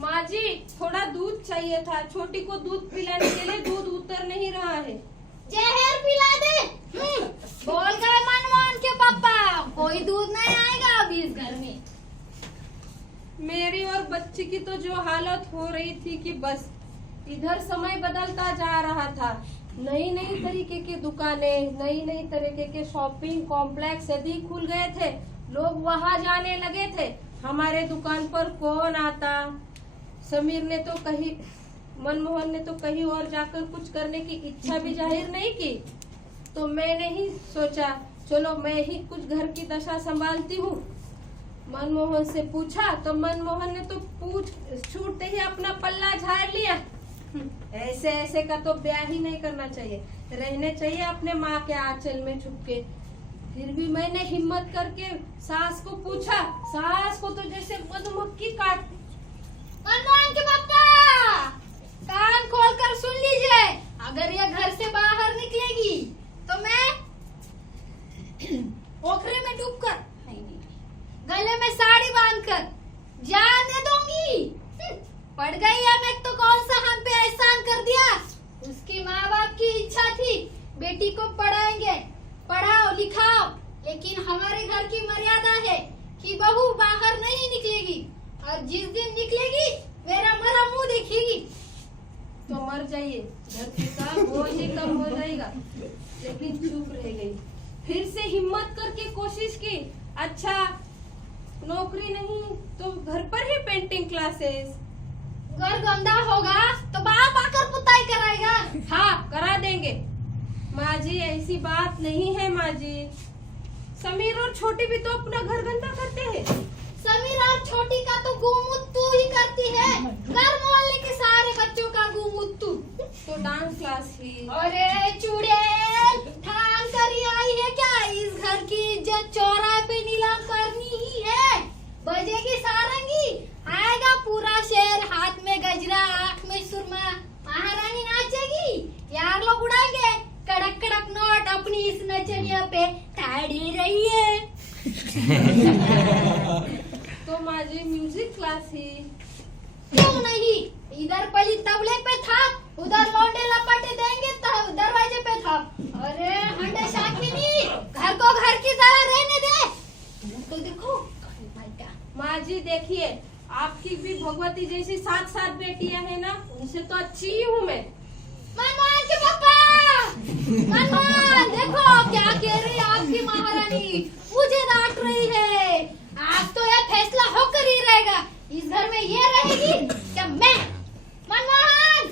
माँ जी थोड़ा दूध चाहिए था, छोटी को दूध पिलाने के लिए दूध उतर नहीं रहा है। जहर पिला दे। बोल गए मनमोहन के पापा, कोई दूध नहीं आएगा अभी इस घर में। मेरी और बच्ची की तो जो हालत हो रही थी कि बस। इधर समय बदलता जा रहा था, नई नई तरीके की दुकानें, नई नई तरीके के शॉपिंग कॉम्प्लेक्स यदि खुल गए थे, लोग वहां जाने लगे थे। हमारे दुकान पर कौन आता? समीर ने तो कहीं, मनमोहन ने तो कहीं और जाकर कुछ करने की इच्छा भी जाहिर नहीं की। तो मैंने ही सोचा चलो मैं ही कुछ घर की दशा संभालती हूँ। मनमोहन से पूछा तो मनमोहन ने तो छूटते ही अपना पल्ला झाड़ लिया। ऐसे ऐसे का तो ब्याह ही नहीं करना चाहिए, रहने चाहिए अपने माँ के आंचल में छुप के। फिर भी मैंने हिम्मत करके सास को पूछा, सास को तो जैसे मधुमक्खी काट। मनमोहन के पापा, कान खोल कर सुन लीजिए, अगर ये घर से बाहर निकलेगी तो मैं ओखरे में डूबकर, गले में साड़ी बांधकर जान दे दूंगी। पड़ गई है मैं तो कौन सा हम पे एहसान कर दिया। उसकी माँ बाप की इच्छा थी बेटी को पढ़ाएंगे, पढ़ाओ लिखाओ, लेकिन हमारे घर की मर्यादा है कि बहू बाहर नहीं निकलेगी, और जिस दिन निकलेगी मेरा मरा मुंह देखेगी। तो मर जाइए, धरती का बोझ ही कम हो जाएगा। लेकिन चुप रह गई। फिर से हिम्मत करके कोशिश की, अच्छा नौकरी नहीं तो घर पर ही पेंटिंग क्लासेस। घर गंदा होगा तो बाप आकर पुताई कराएगा। हाँ करा देंगे। माँ जी ऐसी बात नहीं है माँ जी, समीर और छोटी भी तो अपना घर गंदा करते हैं। समीर और छोटी का तो गुमुत्तू ही करती है, घर मोहल्ले के सारे बच्चों का गुमुत्तू। तो डांस क्लास ही। अरे चुड़ैल, ठान कर ही आई है क्या इस घर की इज्जत चौराहे पे नीलाम करनी ही है। बजेगी सारंगी, आएगा पूरा शहर, हाथ में गजरा, आँख में सुरमा, महारानी नाचेगी, यार लोग उड़ाएंगे कड़क कड़क नोट अपनी इस नचनिया पे ताड़ी रही है। तो माँ जी म्यूजिक क्लास ही। क्यों नहीं, इधर पली तबले पे था, उधर लौंडे लपाटे देंगे तो दरवाजे पे था। अरे हंडे शाकिनी, घर को घर की तरह रहने दे। तो देखो माँ जी देखिए, आपकी भी भगवती जैसी 7 बेटियां हैं ना, उनसे तो अच्छी ही हूँ मैं। मनमोहन के पापा, मनमोहन देखो क्या कह रही है आपकी महारानी, मुझे डांट रही है। आज तो यह फैसला होकर ही रहेगा, इस घर में ये रहेगी क्या मैं। मनमोहन,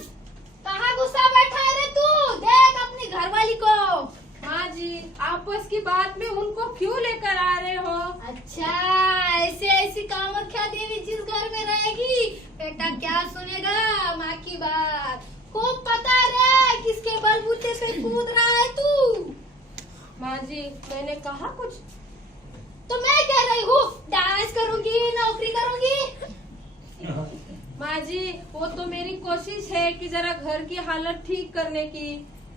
कहाँ गुस्सा बैठा है रे तू, देख अपनी घरवाली को। माँ जी आपस की बात में उनको क्यों लेकर आ रहे हो। अच्छा ऐसे ऐसी कामाख्या देवी जिस घर में रहेगी, बेटा क्या सुनेगा माँ की बात। खूब पता रे किसके बलबूते पे कूद रहा है तू। माँ जी मैंने कहा कुछ? तो मैं कह रही हूँ डांस करूंगी, नौकरी करूंगी। माँ जी वो तो मेरी कोशिश है कि जरा घर की हालत ठीक करने की।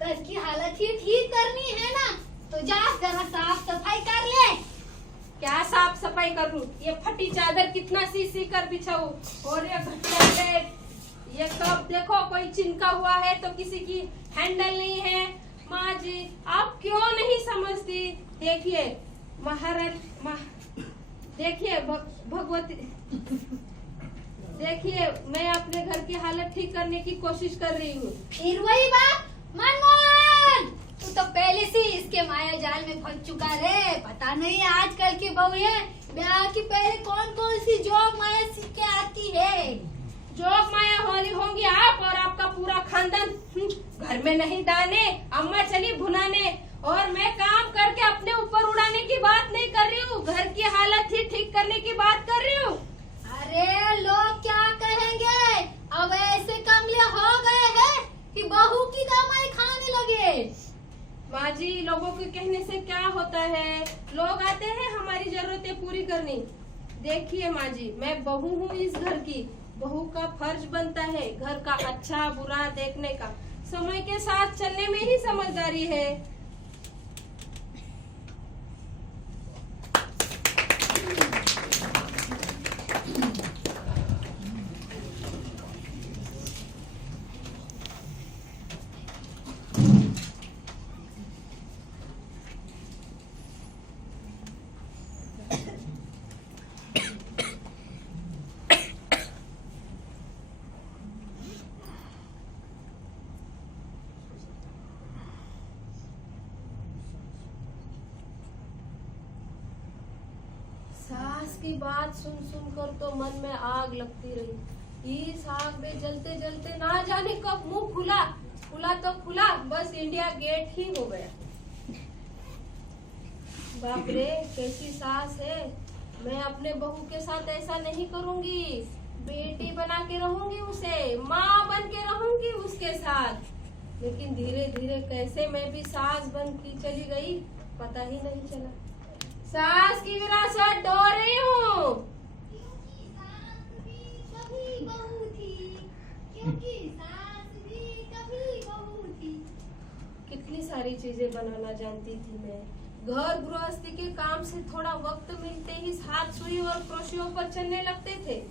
घर की हालत ही ठीक करनी है ना, तो जा जरा साफ सफाई कर ले। क्या साफ सफाई करूँ, ये फटी चादर कितना सी कर बिछाऊं, और ये घटिया बेड, ये कब देखो कोई चिनका हुआ है तो किसी की हैंडल नहीं है। माँ जी आप क्यों नहीं समझती। देखिए देखिए भगवती, देखिए मैं अपने घर की हालत ठीक करने की कोशिश कर रही हूँ। फिर वही बात, मनमोहन तू तो पहले से इसके माया जाल में फंस चुका रे। पता नहीं आजकल की बहुएं ब्याह की पहले कौन कौन सी जोग माया सीख के आती है। जोग माया होली होंगी आप और आपका पूरा खानदान। घर में नहीं दाने, अम्मा चली भुनाने, और मैं काम करके अपने ऊपर उड़ाने की बात नहीं कर रही हूँ, घर की हालत ही ठीक करने की बात कर रही हूँ। अरे लोग क्या कहेंगे, अब ऐसे कमले हो गए हैं कि बहू की कमाई खाने लगे। माँ जी लोगों के कहने से क्या होता है, लोग आते हैं हमारी जरूरतें पूरी करनी। देखिए माँ जी मैं बहू हूँ इस घर की, बहू का फर्ज बनता है घर का अच्छा बुरा देखने का। समय के साथ चलने में ही समझदारी है। सास की बात सुन सुन कर तो मन में आग लगती रही। इस आग में जलते जलते ना जाने कब मुंह खुला, खुला तो खुला, बस इंडिया गेट ही हो गया। बाप रे कैसी सास है, मैं अपने बहू के साथ ऐसा नहीं करूंगी। बेटी बना के रहूंगी, उसे माँ बन के रहूंगी उसके साथ। लेकिन धीरे धीरे कैसे मैं भी सास बन की चली गई पता ही नहीं चला। सास की विरासत ढो रही हूँ। कितनी सारी चीजें बनाना जानती थी मैं। घर गृहस्थी के काम से थोड़ा वक्त मिलते ही हाथ सुई और क्रोशियों पर चलने लगते थे।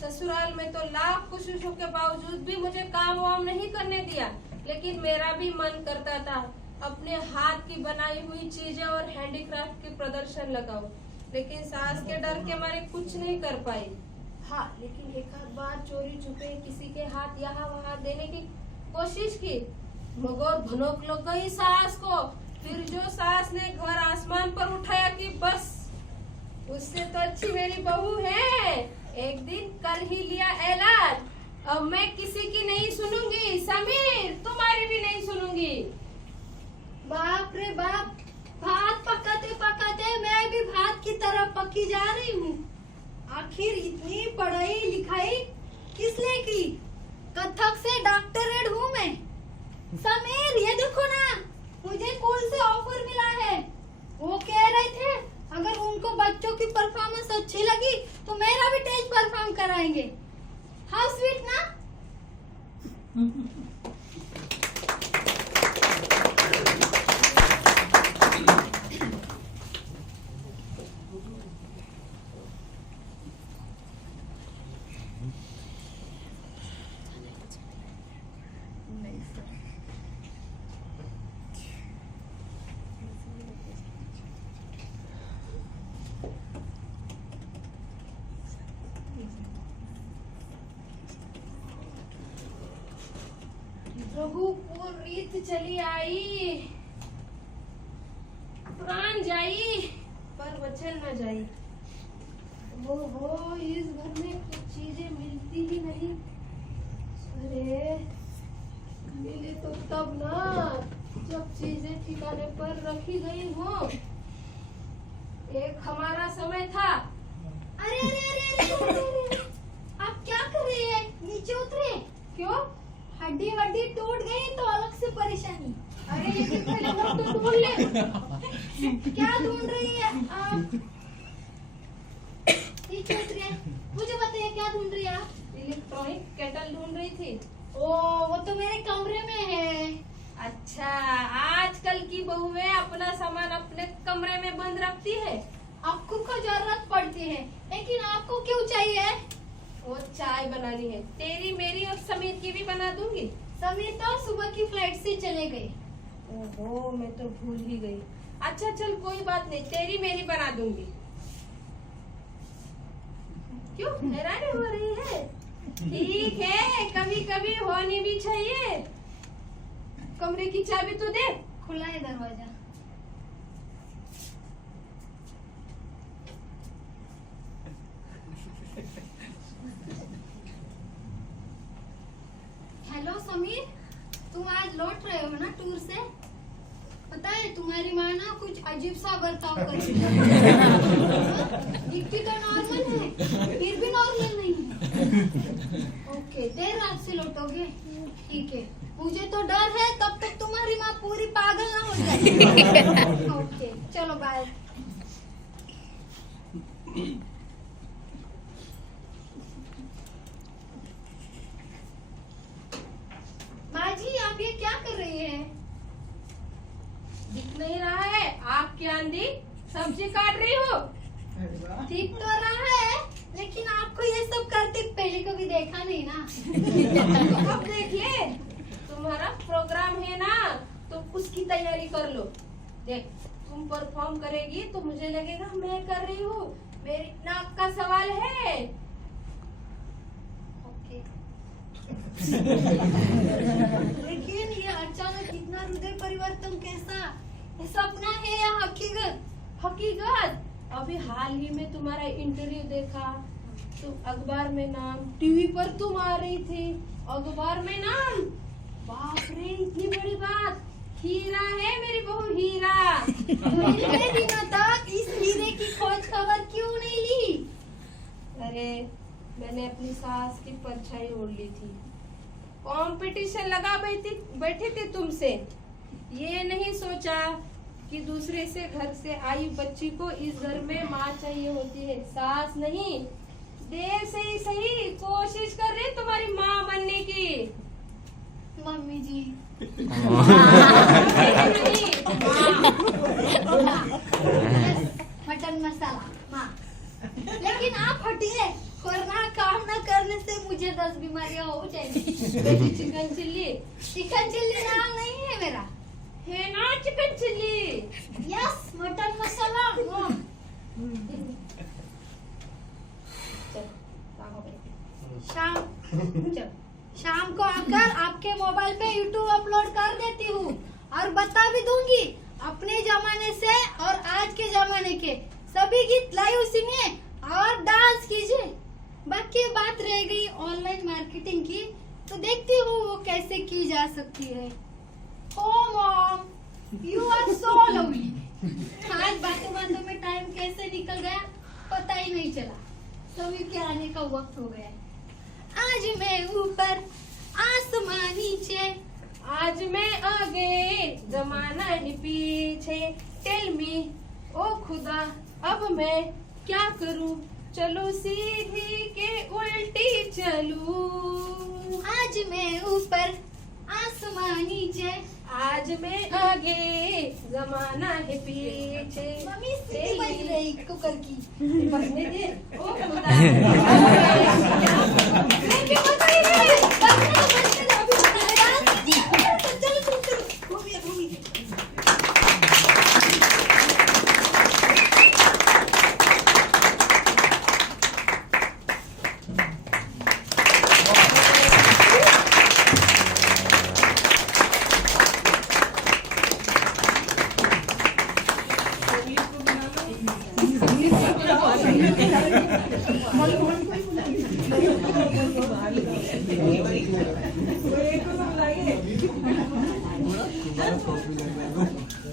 ससुराल में तो लाख कोशिशों के बावजूद भी मुझे काम वाम नहीं करने दिया, लेकिन मेरा भी मन करता था अपने हाथ की बनाई हुई चीजें और हैंडीक्राफ्ट के प्रदर्शन लगाओ, लेकिन सास के डर के मारे कुछ नहीं कर पाई। हाँ, लेकिन एक आध बार चोरी छुपे किसी के हाथ यहाँ वहाँ देने की कोशिश की, मगर भनक लग गई सास को। फिर जो सास ने घर आसमान पर उठाया कि बस उससे तो अच्छी मेरी बहू है। एक दिन कल ही लिया ऐलान, अब मैं किसी की नहीं सुनूंगी। समीर, तुम्हारी भी नहीं सुनूंगी। बाप रे बाप, भात पकाते पकाते मैं भी भात की तरह पकी जा रही हूँ। आखिर इतनी पढ़ाई लिखाई किसने की? कथक से डॉक्टरेट हूँ मैं। समीर, ये देखो ना, मुझे स्कूल से ऑफर मिला है। वो कह रहे थे अगर उनको बच्चों की परफॉर्मेंस अच्छी लगी तो मेरा भी स्टेज परफॉर्म कराएंगे। हाउ स्वीट ना। प्रभु को रीत चली आई, प्राण जाई पर वचन न जाई। वो इस घर में कुछ चीजें मिलती ही नहीं। अरे मिले तो तब ना जब चीजें ठिकाने पर रखी गई हो। एक हमारा समय था। अरे अरे अरे अरे, अरे, अरे, अरे। आप क्या कर रही है? नीचे उतरे। क्यों? हड्डी वड्डी टूट गई तो अलग से परेशानी। अरे लेकिन पहले वो तो ढूंढ ले। क्या ढूंढ रही है आप? नीचे उतरिए, मुझे बताइए क्या ढूंढ रही है आप? इलेक्ट्रॉनिक केटल ढूंढ रही थी। ओ, वो तो मेरे कमरे में है। अच्छा, आजकल की बहुएं अपना सामान अपने कमरे में बंद रखती है। आपको को जरूरत पड़ती है, लेकिन आपको क्यों चाहिए? वो चाय बनानी है, तेरी मेरी और समीर की भी बना दूंगी। समीर तो सुबह की फ्लाइट से चले गए। ओहो, मैं तो भूल ही गई। अच्छा चल, कोई बात नहीं, तेरी मेरी बना दूंगी। क्यों हैरानी हो रही है? ठीक है, कभी कभी होनी भी चाहिए। कमरे की चाबी तो दे। खुला है दरवाजा। हेलो समीर, तुम आज लौट रहे हो ना टूर से? पता है तुम्हारी माँ ना कुछ अजीब सा बर्ताव कर रही है। दिखती तो नॉर्मल है, फिर भी नॉर्मल नहीं है। ओके, देर रात से लौटोगे? ठीक है, मुझे तो डर है तब तक तुम्हारी माँ पूरी पागल ना हो जाए। ओके, चलो बाय। माँ जी, आप ये क्या कर रही हैं? दिख नहीं रहा है? आग की आंधी, सब्जी काट रही हो। दिख तो रहा है, लेकिन आपको ये सब करते पहले कभी देखा नहीं ना। तो अब देख ले, तुम्हारा प्रोग्राम है ना, तो उसकी तैयारी कर लो। देख, तुम परफॉर्म करेगी तो मुझे लगेगा मैं कर रही हूँ। मेरी नाक का सवाल है। ओके। लेकिन ये अचानक इतना हृदय परिवर्तन कैसा? ये सपना है या हकीकत? हकीकत। अभी हाल ही में तुम्हारा इंटरव्यू देखा, तुम अखबार में नाम, टीवी पर तुम आ रही थी, अखबार में नाम। बाप रे, इतनी बड़ी बात। हीरा है मेरी बहू, हीरा। इतने दिनों तक इस हीरे की खोज खबर क्यों नहीं ली? अरे मैंने अपनी सास की परछाई ओढ़ ली थी, कंपटीशन लगा बैठी थी तुमसे। ये नहीं सोचा कि दूसरे से घर से आई बच्ची को इस घर में माँ चाहिए होती है, सास नहीं। देर से ही सही कोशिश कर रही तुम्हारी माँ बनने की। मम्मी जी मटन मसाला माँ। लेकिन आप हटिए, वरना काम न करने से मुझे 10 बीमारियां हो जाएंगी। चिकन चिल्ली, चिकन चिल्ली नाम नहीं है मेरा, है ना चिकन चिल्ली। यस मटन मसाला। शाम को आकर आपके मोबाइल पे YouTube अपलोड कर देती हूँ और बता भी दूंगी अपने जमाने से और आज के जमाने के सभी गीत लाइव सुनिए और डांस कीजिए। बाकी बात रह गई ऑनलाइन मार्केटिंग की, तो देखती हूँ वो कैसे की जा सकती है। Oh mom, you are so lovely. आज बातों बातों में टाइम कैसे निकल गया पता ही नहीं चला। सभी के आने का वक्त हो गया। आज मैं ऊपर आसमान नीचे, आज मैं आगे जमाना ही पीछे। टेल मी ओ खुदा अब मैं क्या करूं, चलो सीधी के उल्टी चलूं। आज मैं ऊपर आसमान नीचे, आज मैं आगे जमाना है पीछे। मम्मी सीटी बज रही कुकर की। बजने दे ओ खुदा। मैं क्यों बज रही है? बजने दो, अभी बताया। चलो घूमिए।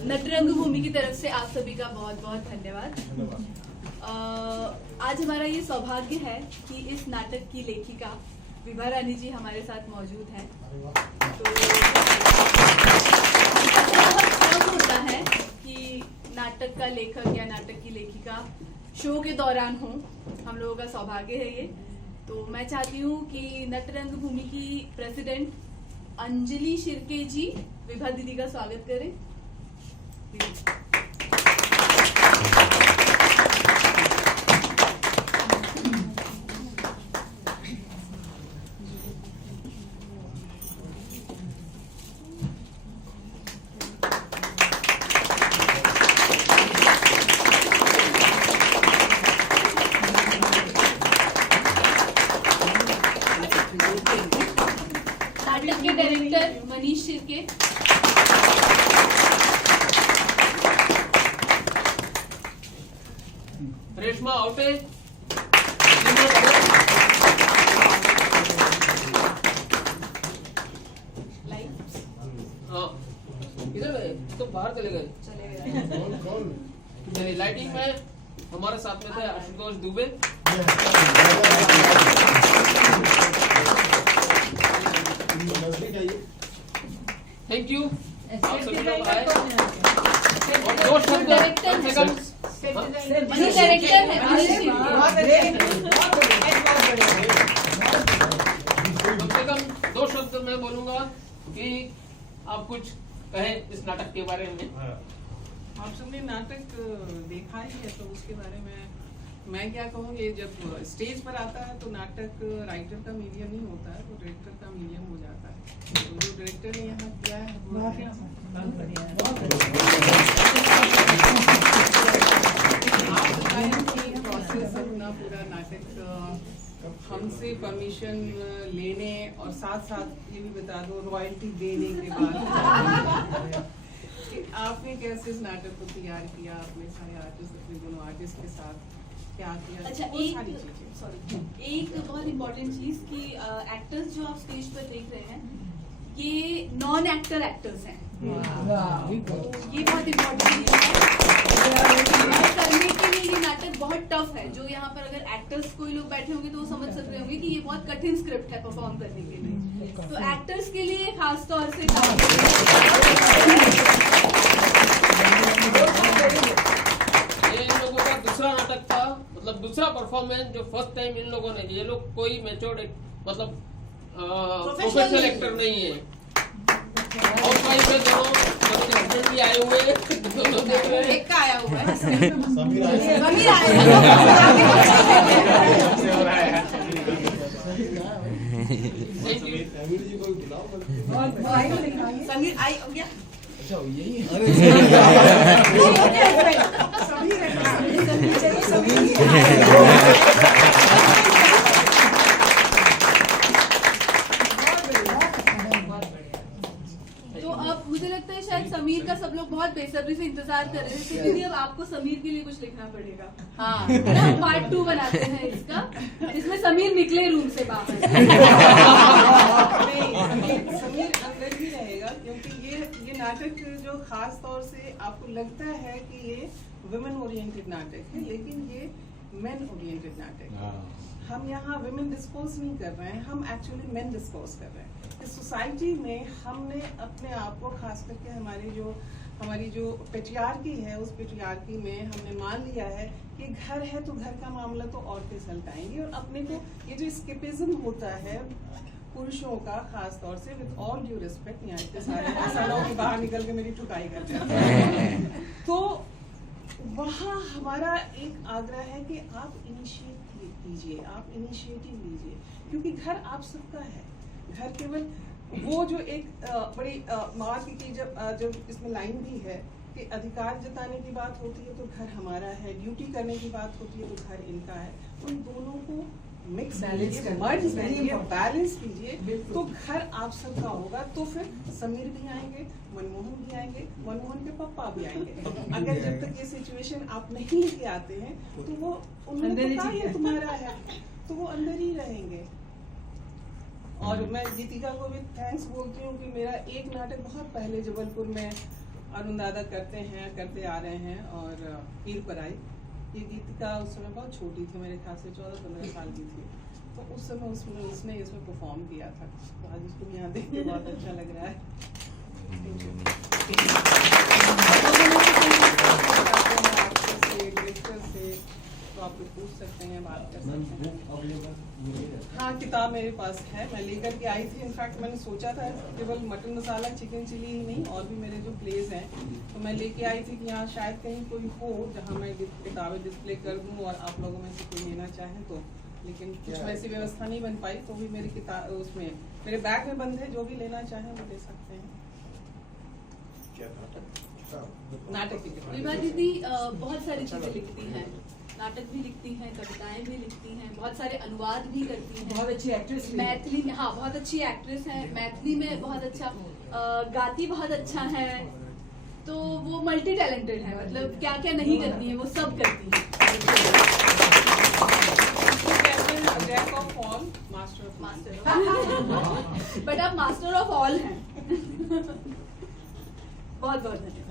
नटरंग भूमि की तरफ से आप सभी का बहुत बहुत धन्यवाद। आज हमारा ये सौभाग्य है कि इस नाटक की लेखिका विभा रानी जी हमारे साथ मौजूद हैं। तो बहुत होता है कि नाटक का लेखक या नाटक की लेखिका शो के दौरान हो, हम लोगों का सौभाग्य है ये। तो मैं चाहती हूँ कि नटरंग भूमि की प्रेसिडेंट अंजलि शिर्के जी विभा दीदी का स्वागत करें। नाटक के डायरेक्टर मनीष शिर्के, रेशमा आउटे, किधर गए? तो बाहर चले गए। नहीं, लाइटिंग में हमारे साथ में थे आशुतोष दुबे, थैंक यू। आप सभी लोग आए और 2 शब्द कम से कम मनीष डायरेक्टर है मनीष शिर्के। कम से कम 2 शब्द मैं बोलूंगा कि आप कुछ कहें इस नाटक के बारे में। आप सबने नाटक देखा ही है, तो उसके बारे में मैं क्या कहूँ। ये जब स्टेज पर आता है तो नाटक राइटर का मीडियम नहीं होता है, तो डायरेक्टर का मीडियम हो जाता है। तो जो डायरेक्टर ने यहाँ किया है वो आप बताएं कि प्रोसेस अपना पूरा नाटक हमसे परमिशन लेने और साथ साथ ये भी बता दो रॉयल्टी देने के बाद आपने कैसे इस नाटक को तैयार किया, अपने सारे आर्टिस्ट, अपने दोनों आर्टिस्ट के साथ क्या किया? अच्छा, वो सारी चीजें। एक बहुत इम्पोर्टेंट चीज कि एक्टर्स जो आप स्टेज पर देख रहे हैं ये नॉन एक्टर एक्टर्स हैं। ये बहुत इम्पोर्टेंट है करने के लिए। ये नाटक बहुत टफ है। जो यहाँ पर अगर एक्टर्स कोई लोग बैठे होंगे तो वो समझ सकते होंगे कि ये बहुत कठिन स्क्रिप्ट है परफॉर्म करने के लिए। तो एक्टर्स के लिए खास तौर से ये इन लोगों का दूसरा नाटक था, मतलब दूसरा परफॉर्मेंस जो फर्स्ट टाइम इन लोगों ने। ये लोग कोई मैच्योर्ड मतलब प्रोफेशनल एक्टर नहीं है। हाउस वाइफ है दोनों के हस्बैंड भी आए हुए हैं, दोनों देख रहे हैं। एक का आया हुआ है, समीर आया समीर आया Thank you. समीर आई हो गया। तो अब मुझे लगता है शायद समीर का सब लोग बहुत बेसब्री से इंतजार कर रहे थे, क्योंकि अब आपको समीर के लिए कुछ लिखना पड़ेगा। हाँ, पार्ट 2 बनाते हैं इसका, जिसमें समीर निकले रूम से बाहर। नहीं, समीर अंदर ही रहेगा, क्योंकि ये नाटक जो खास तौर से आपको लगता है कि ये वुमेन ओरिएंटेड नाटक है, लेकिन ये मेन ओरिएंटेड नाटक है। हम यहाँ वुमेन डिस्कोर्स नहीं कर रहे हैं, हम एक्चुअली मेन डिस्कोर्स कर रहे हैं। इस सोसाइटी में हमने अपने आप को, खास करके हमारी जो पेट्रियार्की है, उस पेट्रियार्की में हमने मान लिया है कि घर है तो घर का मामला तो औरतें सलटाएंगी, और अपने को ये जो स्केपिज्म होता है पुरुषों का, खास तौर से विद ऑल ड्यू रिस्पेक्ट, यहाँ इतने सारे इंसानों की बाहर निकल के मेरी ठुकाई करते हैं, तो वहाँ हमारा एक आग्रह है कि आप इनिशिएट कीजिए, आप इनिशिएटिव लीजिए, क्योंकि घर आप सबका है। घर केवल वो जो एक बड़ी मार की जब इसमें लाइन भी है कि अधिकार जताने की बात होती है तो घर हमारा है, ड्यूटी करने की बात होती है तो घर इनका है। उन दोनों को मिक्स कीजिए, मर्ज कीजिए, बैलेंस कीजिए, तो घर आप सबका होगा। तो फिर समीर भी आएंगे, मनमोहन भी आएंगे, मनमोहन के पापा भी आएंगे। अगर जब तक ये सिचुएशन आप नहीं लेके आते हैं तो वो उन्होंने कहा ये तुम्हारा है, तो वो अंदर ही रहेंगे। और मैं गीतिका को भी थैंक्स बोलती हूँ कि मेरा एक नाटक बहुत पहले जबलपुर में अरुण दादा करते आ रहे हैं, और पीर पर आई। ये गीतिका उस समय बहुत छोटी थी, मेरे ख्याल से 14-15 साल की थी, तो उस समय उसने इसमें परफॉर्म किया था। तो आज उसको यहाँ देख के बहुत अच्छा लग रहा है। तो आप लोग पूछ सकते हैं, बात कर सकते हैं। हाँ, किताब मेरे पास है, मैं लेकर के आई थी। इनफैक्ट मैंने सोचा था केवल मटन मसाला चिकन चिली ही नहीं, और भी मेरे जो प्लेस हैं तो मैं लेके आई थी कि यहाँ शायद कहीं कोई हो जहाँ मैं किताबें डिस्प्ले कर दूँ और आप लोगों में से कोई लेना चाहें तो। लेकिन कुछ वैसी व्यवस्था नहीं बन पाई, तो भी मेरी किताब उसमें मेरे बैग में बंद है, जो भी लेना चाहें वो ले सकते हैं। नाटक की विभा दीदी बहुत सारी चीजें लिखती हैं, नाटक भी लिखती हैं, कविताएं भी लिखती हैं, बहुत सारे अनुवाद भी करती हैं। बहुत अच्छी एक्ट्रेस मैथिली में, हाँ बहुत अच्छी एक्ट्रेस है, मैथिली में बहुत अच्छा गाती बहुत अच्छा है, तो वो मल्टी टैलेंटेड है। मतलब क्या क्या नहीं करती है वो सब करती है। बट आप मास्टर ऑफ ऑल हैं। बहुत बहुत धन्यवाद।